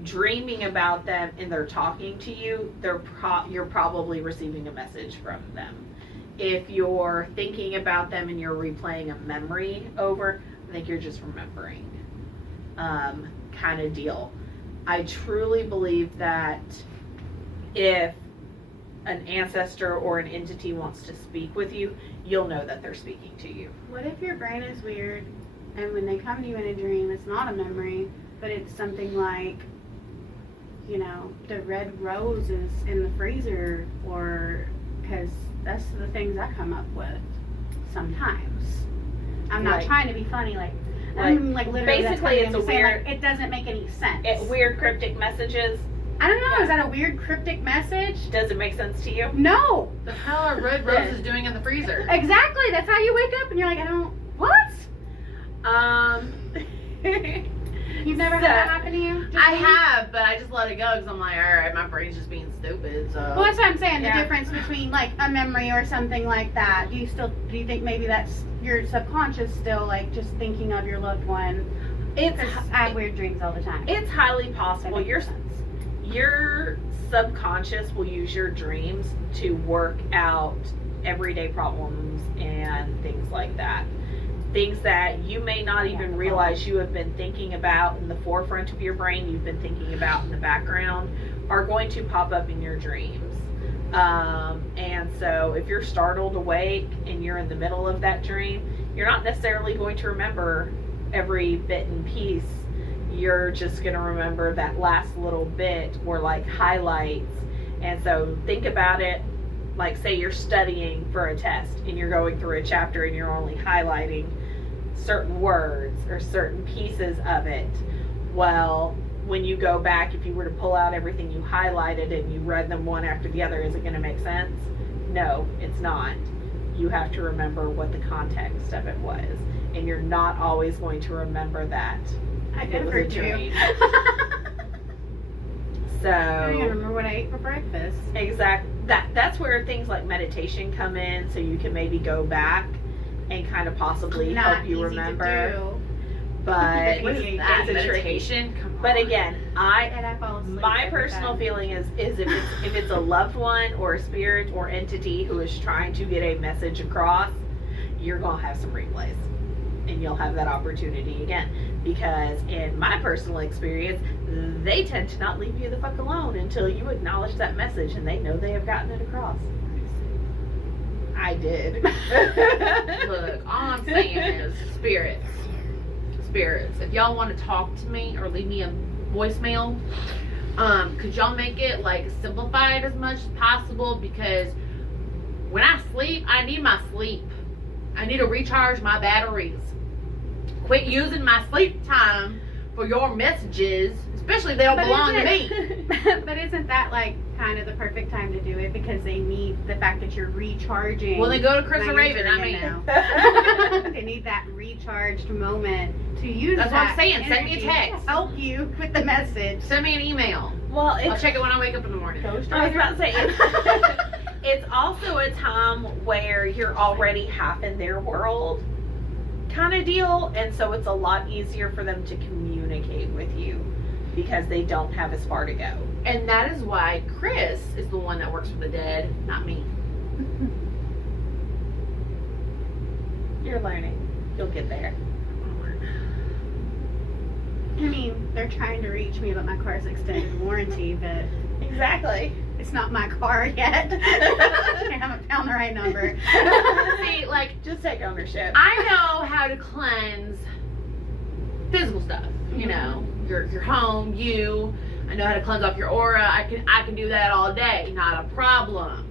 dreaming about them and they're talking to you, you're probably receiving a message from them. If you're thinking about them and you're replaying a memory over, I think you're just remembering, kind of deal. I truly believe that if an ancestor or an entity wants to speak with you, you'll know that they're speaking to you. What if your brain is weird and when they come to you in a dream, it's not a memory, but it's something like, you know, the red rose is in the freezer, or because that's the things I come up with. sometimes. I'm not Like- trying to be funny, I'm literally basically that's it's what I'm a saying, weird- it doesn't make any sense. Weird cryptic messages. I don't know, is that a weird cryptic message? Does it make sense to you? No. The hell are red roses doing in the freezer? Exactly. That's how you wake up and you're like, I don't. What? You've never had that happen to you? I have, but I just let it go because I'm like, all right, my brain's just being stupid. So. Well, that's what I'm saying. Yeah. The difference between like a memory or something like that. Do you think maybe that's your subconscious still like just thinking of your loved one? It's 'Cause I have weird dreams all the time. It's highly That possible. makes Your sense. your subconscious will use your dreams to work out everyday problems and things like that. Things that you may not even realize you have been thinking about in the forefront of your brain, you've been thinking about in the background, are going to pop up in your dreams. And so if you're startled awake and you're in the middle of that dream, you're not necessarily going to remember every bit and piece. You're just going to remember that last little bit or like highlights. And so think about it like, say you're studying for a test and you're going through a chapter and you're only highlighting certain words or certain pieces of it. Well, when you go back, if you were to pull out everything you highlighted and you read them one after the other, is it going to make sense? No, it's not. You have to remember what the context of it was. And you're not always going to remember that. I It could was have a heard you. dream. I don't even So remember what I ate for breakfast. that's where things like meditation come in, so you can maybe go back and kind of possibly Not help you easy remember. To do. But What is that? it's a tricky. Meditation? Come on. But again, And I fall asleep my every personal time. feeling is if it's a loved one or a spirit or entity who is trying to get a message across, you're gonna have some replays, and you'll have that opportunity again. Because in my personal experience, they tend to not leave you the fuck alone until you acknowledge that message and they know they have gotten it across. I did. Look, all I'm saying is spirits. If y'all want to talk to me or leave me a voicemail, could y'all make it like simplified as much as possible? Because when I sleep, I need my sleep. I need to recharge my batteries. Quit using my sleep time for your messages, especially if they don't belong to me. But isn't that like kind of the perfect time to do it because they need the fact that you're recharging? Well, then go to Kris Now and you're Raven. doing I it mean, now. They need that recharged moment to use. That's what I'm that saying. Send me a energy text. to help you with the message. send me an email. Well, I'll check it when I wake up in the morning. I was about to say, it's also a time where you're already half in their world kind of deal, and so it's a lot easier for them to communicate with you because they don't have as far to go. And that is why Kris is the one that works for the dead, not me. You're learning. You'll get there. I mean, they're trying to reach me about my car's extended warranty, but Exactly. it's not my car yet. I haven't found the right number. See, like, Just take ownership. I know how to cleanse physical stuff. You know, your home, you. I know how to cleanse off your aura. I can do that all day. Not a problem.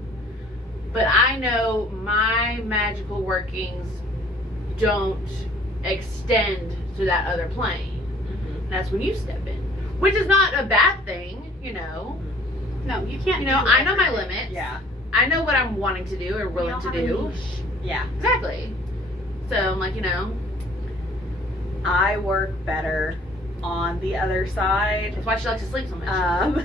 But I know my magical workings don't extend to that other plane. Mhm. That's when you step in, which is not a bad thing. You know. No, you can't. You know, do I know my everything. limits. Yeah. I know what I'm wanting to do and We willing all to have a do. niche. Yeah. Exactly. So I'm like, you know, I work better on the other side. that's why she likes to sleep so much.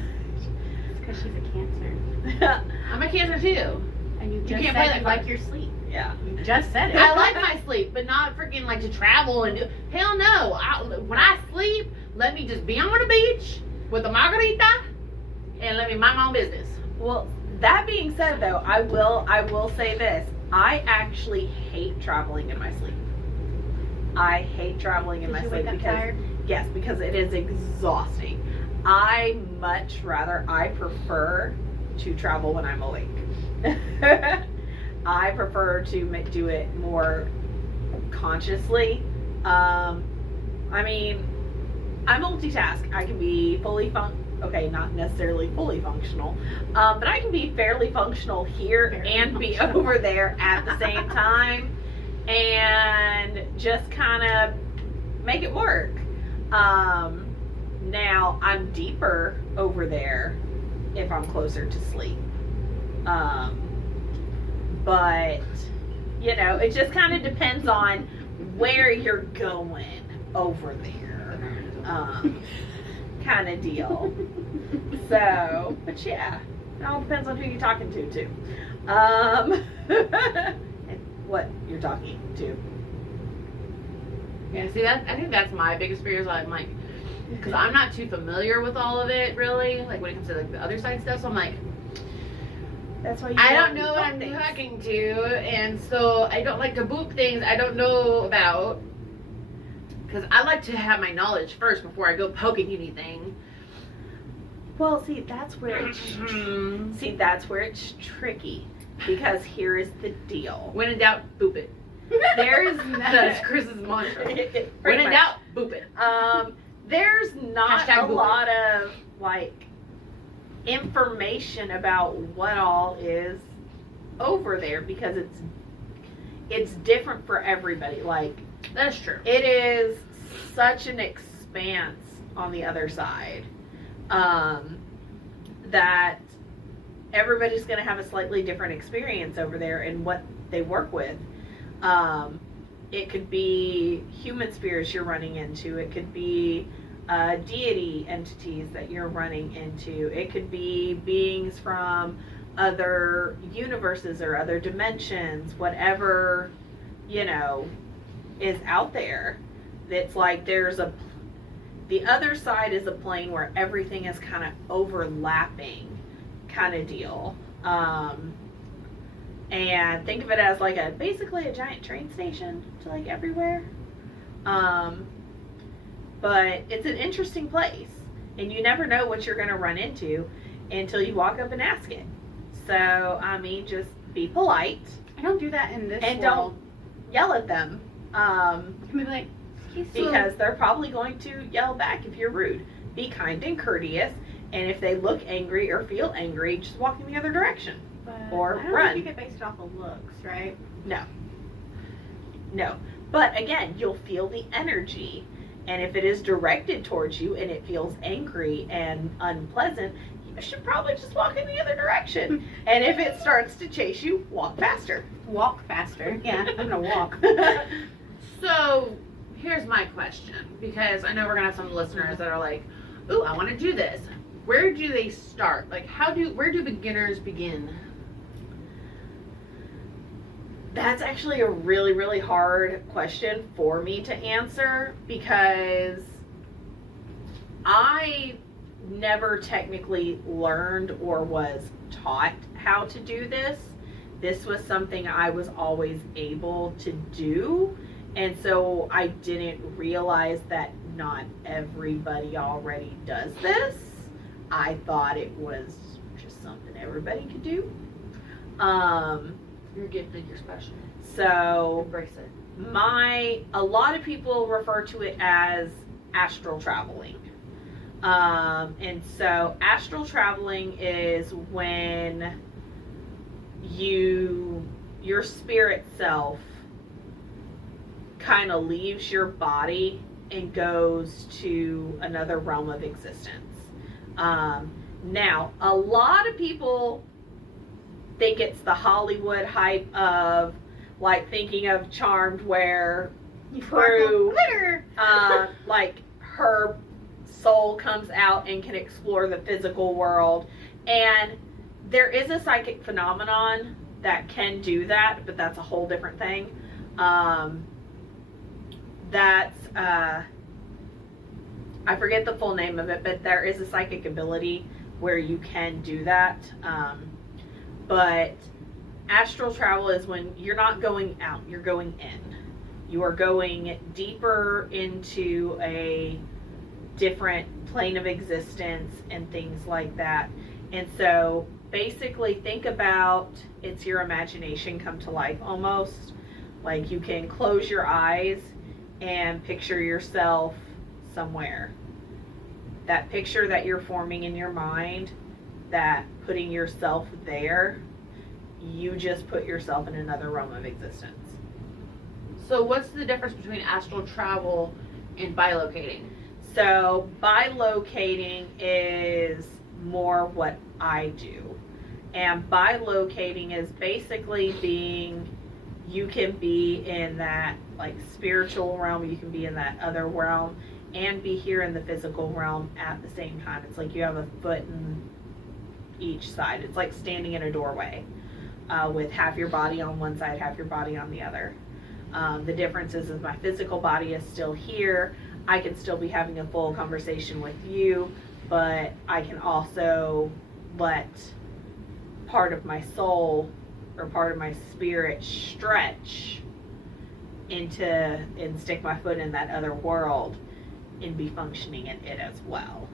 It's because she's a Cancer, I'm a Cancer too. and you just can't said play you that like card. your sleep. yeah. You just said it. I like my sleep, but not freaking like to travel and do. Hell no. When I sleep, let me just be on the beach with a margarita and let me mind my own business. Well, that being said, though, I will say this. I actually hate traveling in my sleep. I hate traveling in Did my you sleep wake up because tired? yes, because it is exhausting. I prefer to travel when I'm awake. I prefer to do it more consciously. I mean, I multitask. I can be not necessarily fully functional, but I can be fairly functional here and be over there at the same time. and just kind of make it work. Now I'm deeper over there if I'm closer to sleep. But you know, it just kind of depends on where you're going over there. Kind of deal. So, but yeah, it all depends on who you're talking to too. And what you're talking to. Yeah, see, I think that's my biggest fear is I'm like, because I'm not too familiar with all of it really, like when it comes to like the other side stuff, so I'm like, that's why I don't know what I'm talking to, and so I don't like to boop things I don't know about, because I like to have my knowledge first before I go poking anything. Well, see, that's where it's tricky, because here is the deal. When in doubt, boop it. That's Kris's mantra. When in doubt, boop it. There's not Hashtag a lot of like information about what all is over there, because it's different for everybody. Like, that's true. It is such an expanse on the other side, that everybody's going to have a slightly different experience over there in what they work with. It could be human spirits you're running into. It could be deity entities that you're running into. It could be beings from other universes or other dimensions, whatever, you know, is out there. It's like the other side is a plane where everything is kind of overlapping kind of deal. And think of it as like basically a giant train station to like everywhere. But it's an interesting place, and you never know what you're going to run into until you walk up and ask it. So, I mean, just be polite. I don't do that in this and world. don't yell at them. Be like, because they're probably going to yell back if you're rude. Be kind and courteous, and if they look angry or feel angry, just walk in the other direction. Or I don't run. think you get based off of looks, right? No. But again, you'll feel the energy. And if it is directed towards you and it feels angry and unpleasant, you should probably just walk in the other direction. And if it starts to chase you, walk faster. Walk faster. Yeah, I'm going to walk. So, here's my question. Because I know we're going to have some listeners that are like, ooh, I want to do this. Where do they start? Like, where do beginners begin? That's actually a really, really hard question for me to answer, because I never technically learned or was taught how to do this. This was something I was always able to do, and so I didn't realize that not everybody already does this. I thought it was just something everybody could do. You're gifted, you're special. So embrace it. A lot of people refer to it as astral traveling. And so astral traveling is when your spirit self kind of leaves your body and goes to another realm of existence. Now, a lot of people think it's the Hollywood hype of like thinking of Charmed, where Prue, like her soul comes out and can explore the physical world, and there is a psychic phenomenon that can do that, but that's a whole different thing. I forget the full name of it, but there is a psychic ability where you can do that. But astral travel is when you're not going out, you're going in. You are going deeper into a different plane of existence and things like that. And so basically think about it's your imagination come to life almost. Like you can close your eyes and picture yourself somewhere. That picture that you're forming in your mind, that putting yourself there, you just put yourself in another realm of existence. So what's the difference between astral travel and bilocating? So bilocating is more what I do. And bilocating is basically you can be in that like spiritual realm, you can be in that other realm, and be here in the physical realm at the same time. It's like you have a foot in each side. It's like standing in a doorway with half your body on one side, half your body on the other. The difference is my physical body is still here. I can still be having a full conversation with you, but I can also let part of my soul or part of my spirit stretch and stick my foot in that other world and be functioning in it as well.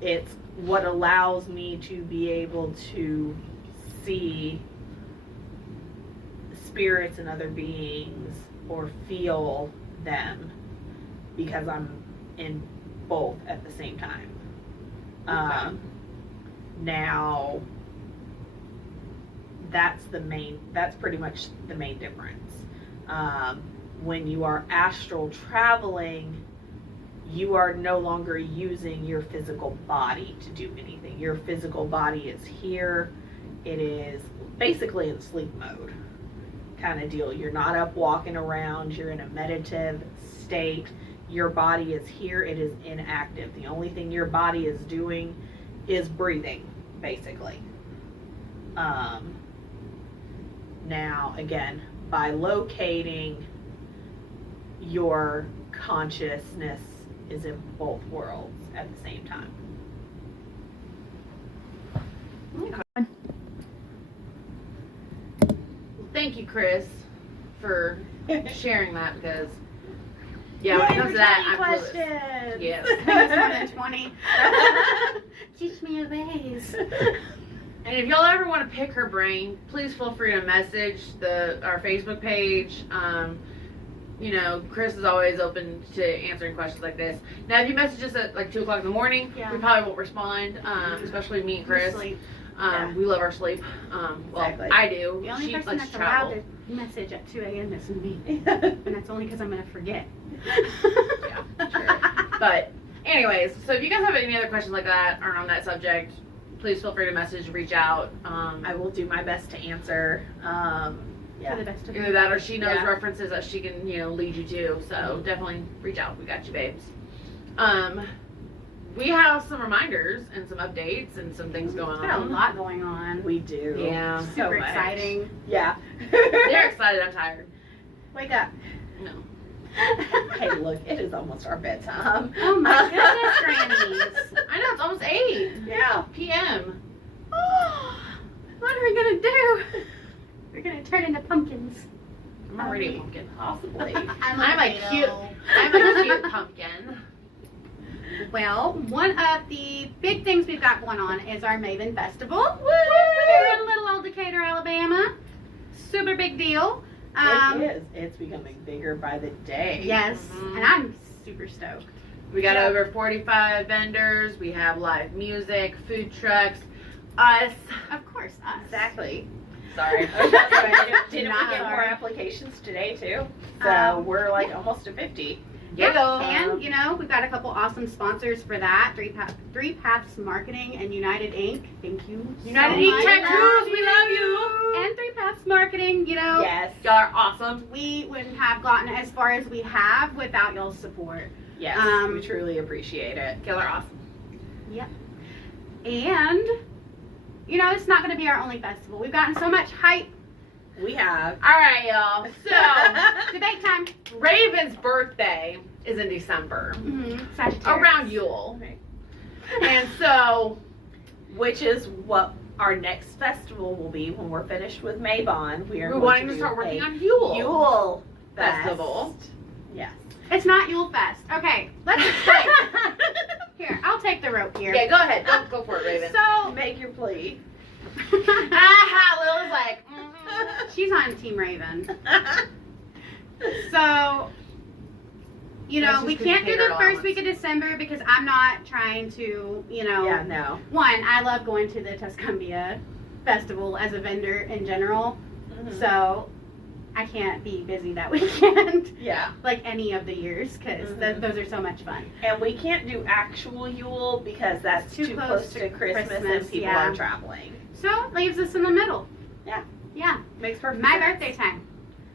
It's what allows me to be able to see spirits and other beings or feel them because I'm in both at the same time. Now that's pretty much the main difference. When you are astral traveling, you are no longer using your physical body to do anything. Your physical body is here. It is basically in sleep mode kind of deal. You're not up walking around. You're in a meditative state. Your body is here. It is inactive. The only thing your body is doing is breathing, basically. Now, again, by locating, your consciousness is in both worlds at the same time. Okay. Thank you, Kris, for sharing that because, yeah, when it comes to that, I'm clueless. Yes. I think it's more than 20. Teach me your ways. And if y'all ever want to pick her brain, please feel free to message our Facebook page. You know, Kris is always open to answering questions like this. Now, if you message us at like 2 o'clock in the morning, we probably won't respond, especially me and Kris. We love our sleep. Well, exactly. I do. The only person that's allowed to message at 2 a.m. is me. And that's only because I'm going to forget. Yeah, sure. But anyways, so if you guys have any other questions like that or on that subject, please feel free to message, reach out. I will do my best to answer. Either that or she knows references that she can, lead you to. So definitely reach out. We got you, babes. We have some reminders and some updates and some things going on. There's a lot going on. We do. Yeah. Super exciting. Yeah. They're excited. I'm tired. Wake up. No. Hey, look, it is almost our bedtime. Oh my goodness, grannies. I know, it's almost 8 Yeah. p.m. What are we going to do? We're going to turn into pumpkins. I'm already a pumpkin. Possibly. I'm a cute pumpkin. Well, one of the big things we've got going on is our Maven Festival. Woo! We're in little old Decatur, Alabama. Super big deal. It is. It's becoming bigger by the day. Yes, and I'm super stoked. We got over 45 vendors. We have live music, food trucks, us. Of course, us. Exactly. Sorry. Didn't we get more applications today, too? So we're like almost to 50. Yeah, and we've got a couple awesome sponsors for that. Three Paths Marketing and United Inc. Thank you. United Inc. Tattoos, we love you. And Three Paths Marketing, Yes. Y'all are awesome. We wouldn't have gotten as far as we have without y'all's support. Yes, we truly appreciate it. Y'all are awesome. Yep. And, it's not going to be our only festival. We've gotten so much hype. We have. All right, y'all. So, debate time. Raven's birthday is in December. Sagittarius. Around Yule. Right. And so, which is what our next festival will be when we're finished with Mabon. We're wanting to start working on Yule. Yule Festival. Yes. It's not Yule Fest. Okay, let's explain. Here, I'll take the rope here. Yeah, go ahead. Go for it, Raven. So, make your plea. Lila's like, she's on Team Raven. So, we can't do the first week of December because I'm not trying to, Yeah, no. One, I love going to the Tuscumbia Festival as a vendor in general. So, I can't be busy that weekend. Yeah. Like any of the years, because those are so much fun. And we can't do actual Yule because that's too close to Christmas and people are traveling. So it leaves us in the middle. Yeah. Yeah. Makes perfect My sense. birthday time.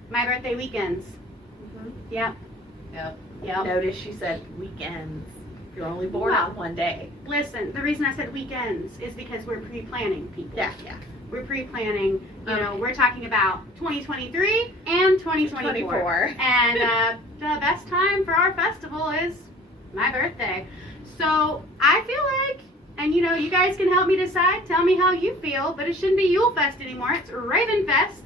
My birthday weekends. Yep. Yep. Yep. Notice she said weekends. You're only born on one day. Listen, the reason I said weekends is because we're pre-planning, people. Yeah. We're pre-planning. You know, we're talking about 2023 and 2024. And the best time for our festival is my birthday. So I feel like, and you know, you guys can help me decide. Tell me how you feel, but it shouldn't be Yule Fest anymore. It's Raven Fest.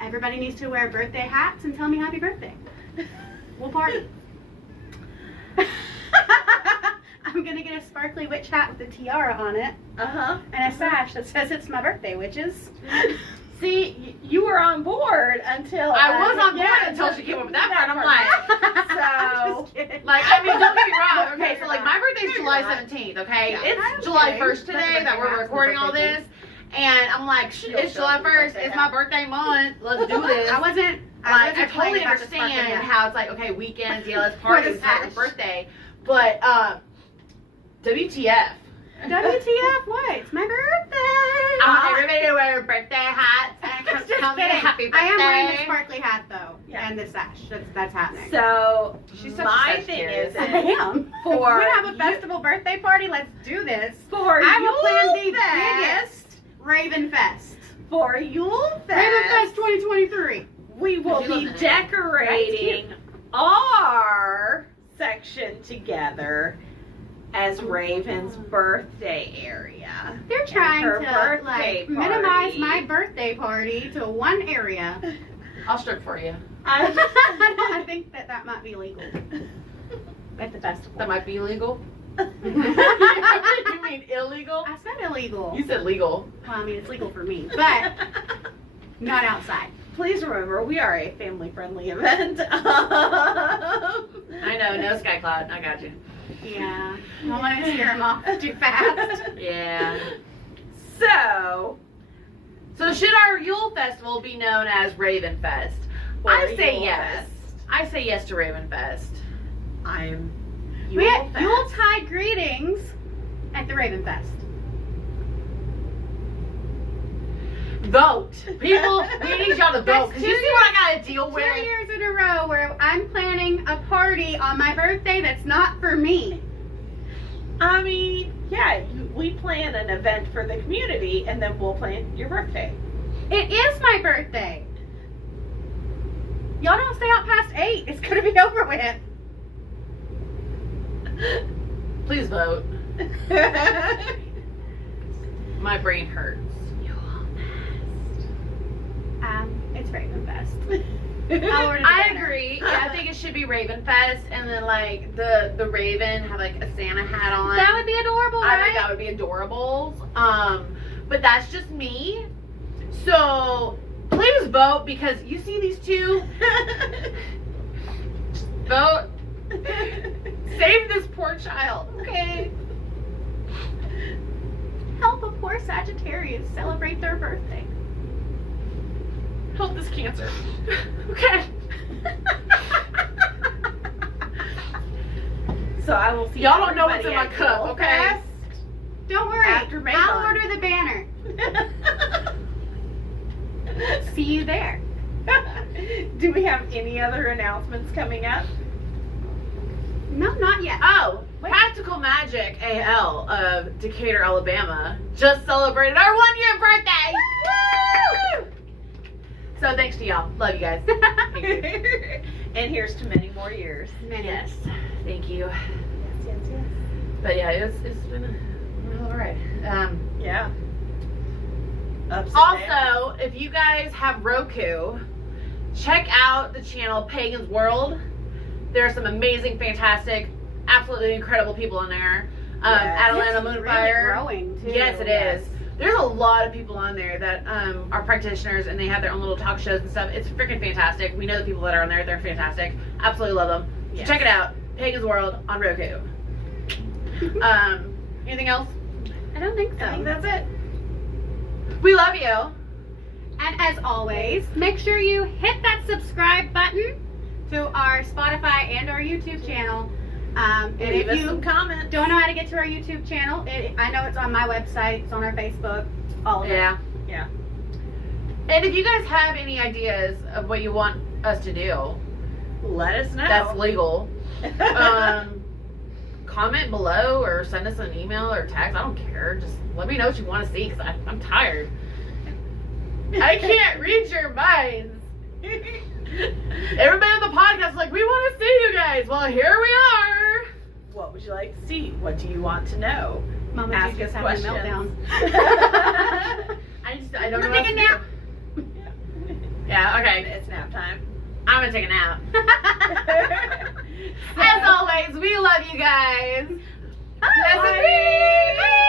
Everybody needs to wear birthday hats and tell me happy birthday. We'll party. I'm gonna get a sparkly witch hat with a tiara on it. And a sash that says it's my birthday, witches. See, you were on board until I was on board until she came up with that part. I'm like, So, like, I mean, don't get me wrong. Okay, so like my birthday's July 17th. Okay, it's July 1st today that we're recording all this, and I'm like, it's July 1st. It's my birthday month. Let's do this. I totally understand how it's like, okay, weekends, yeah, let's party, it's my birthday, but WTF? WTF? What? It's my birthday. I want everybody to wear birthday hats and tell me happy birthday. I am wearing the sparkly hat though, and the sash. That's happening. So She's such my a thing is, I am. for We're gonna have a festival birthday party. Let's do this. For I will plan Yule the biggest Raven Fest. For Yule Fest, Raven Fest 2023. we will be decorating our section together as Raven's birthday area. They're trying her to birthday minimize party. my birthday party to one area. I'll strip for you. I think that might be legal at the festival. That might be illegal. You mean illegal? I said illegal. You said legal. Well, I mean, it's legal for me, but not outside. Please remember, we are a family-friendly event. I know, no sky cloud. I got you. Yeah. I don't want to scare him off too fast. Yeah. So should our Yule Festival be known as Raven Fest? I say Yule yes. Fest. I say yes to Raven Fest. I'm We had Yuletide greetings at the Raven Fest. Vote. People, we need y'all to vote. Because you see what I got to deal with? 2 years in a row where I'm planning a party on my birthday that's not for me. I mean, yeah, we plan an event for the community, and then we'll plan your birthday. It is my birthday. Y'all don't stay out past 8. It's going to be over with. Please vote. My brain hurts. It's Raven Fest. I agree. Yeah, I think it should be Raven Fest, and then like the Raven have like a Santa hat on. That would be adorable, I right? think that would be adorables. But that's just me. So please vote, because you see these two. Just vote. Save this poor child, okay? Help a poor Sagittarius celebrate their birthday. Help this Cancer. Okay. So I will see. Y'all don't know what's in my everybody at cup, Yule okay? Fest. Don't worry. After May I'll month. order the banner. See you there. Do we have any other announcements coming up? No, not yet. Oh, Practical Magic AL of Decatur, Alabama just celebrated our 1-year birthday. Woo! So thanks to y'all. Love you guys. Thank you. And here's to many more years. Yes. Thank you. Yes. But yeah, it's been all right. Yeah. Ups and downs. Also, if you guys have Roku, check out the channel Pagan's World. There are some amazing, fantastic, absolutely incredible people on there. Atalanta Moonfire. Really growing too. Yes, it is. There's a lot of people on there that are practitioners, and they have their own little talk shows and stuff. It's freaking fantastic. We know the people that are on there. They're fantastic. Absolutely love them. So check it out. Pagan's World on Roku. Anything else? I don't think so. I think that's it. We love you. And as always, make sure you hit that subscribe button to our Spotify and our YouTube channel. And Leave if us you some comments. don't know how to get to our YouTube channel, I know it's on my website, it's on our Facebook, all of it. Yeah. And if you guys have any ideas of what you want us to do, Let us know. that's legal. Comment below or send us an email or text. I don't care. Just let me know what you want to see because I'm tired. I can't read your minds. Everybody on the podcast is like, we want to see you guys. Well, here we are. What would you like to see? What do you want to know? Mama, Ask you us just have a questions. meltdown. I don't know what Take to a nap. do. Yeah, okay. It's nap time. I'm going to take a nap. As always, we love you guys. Blessed be.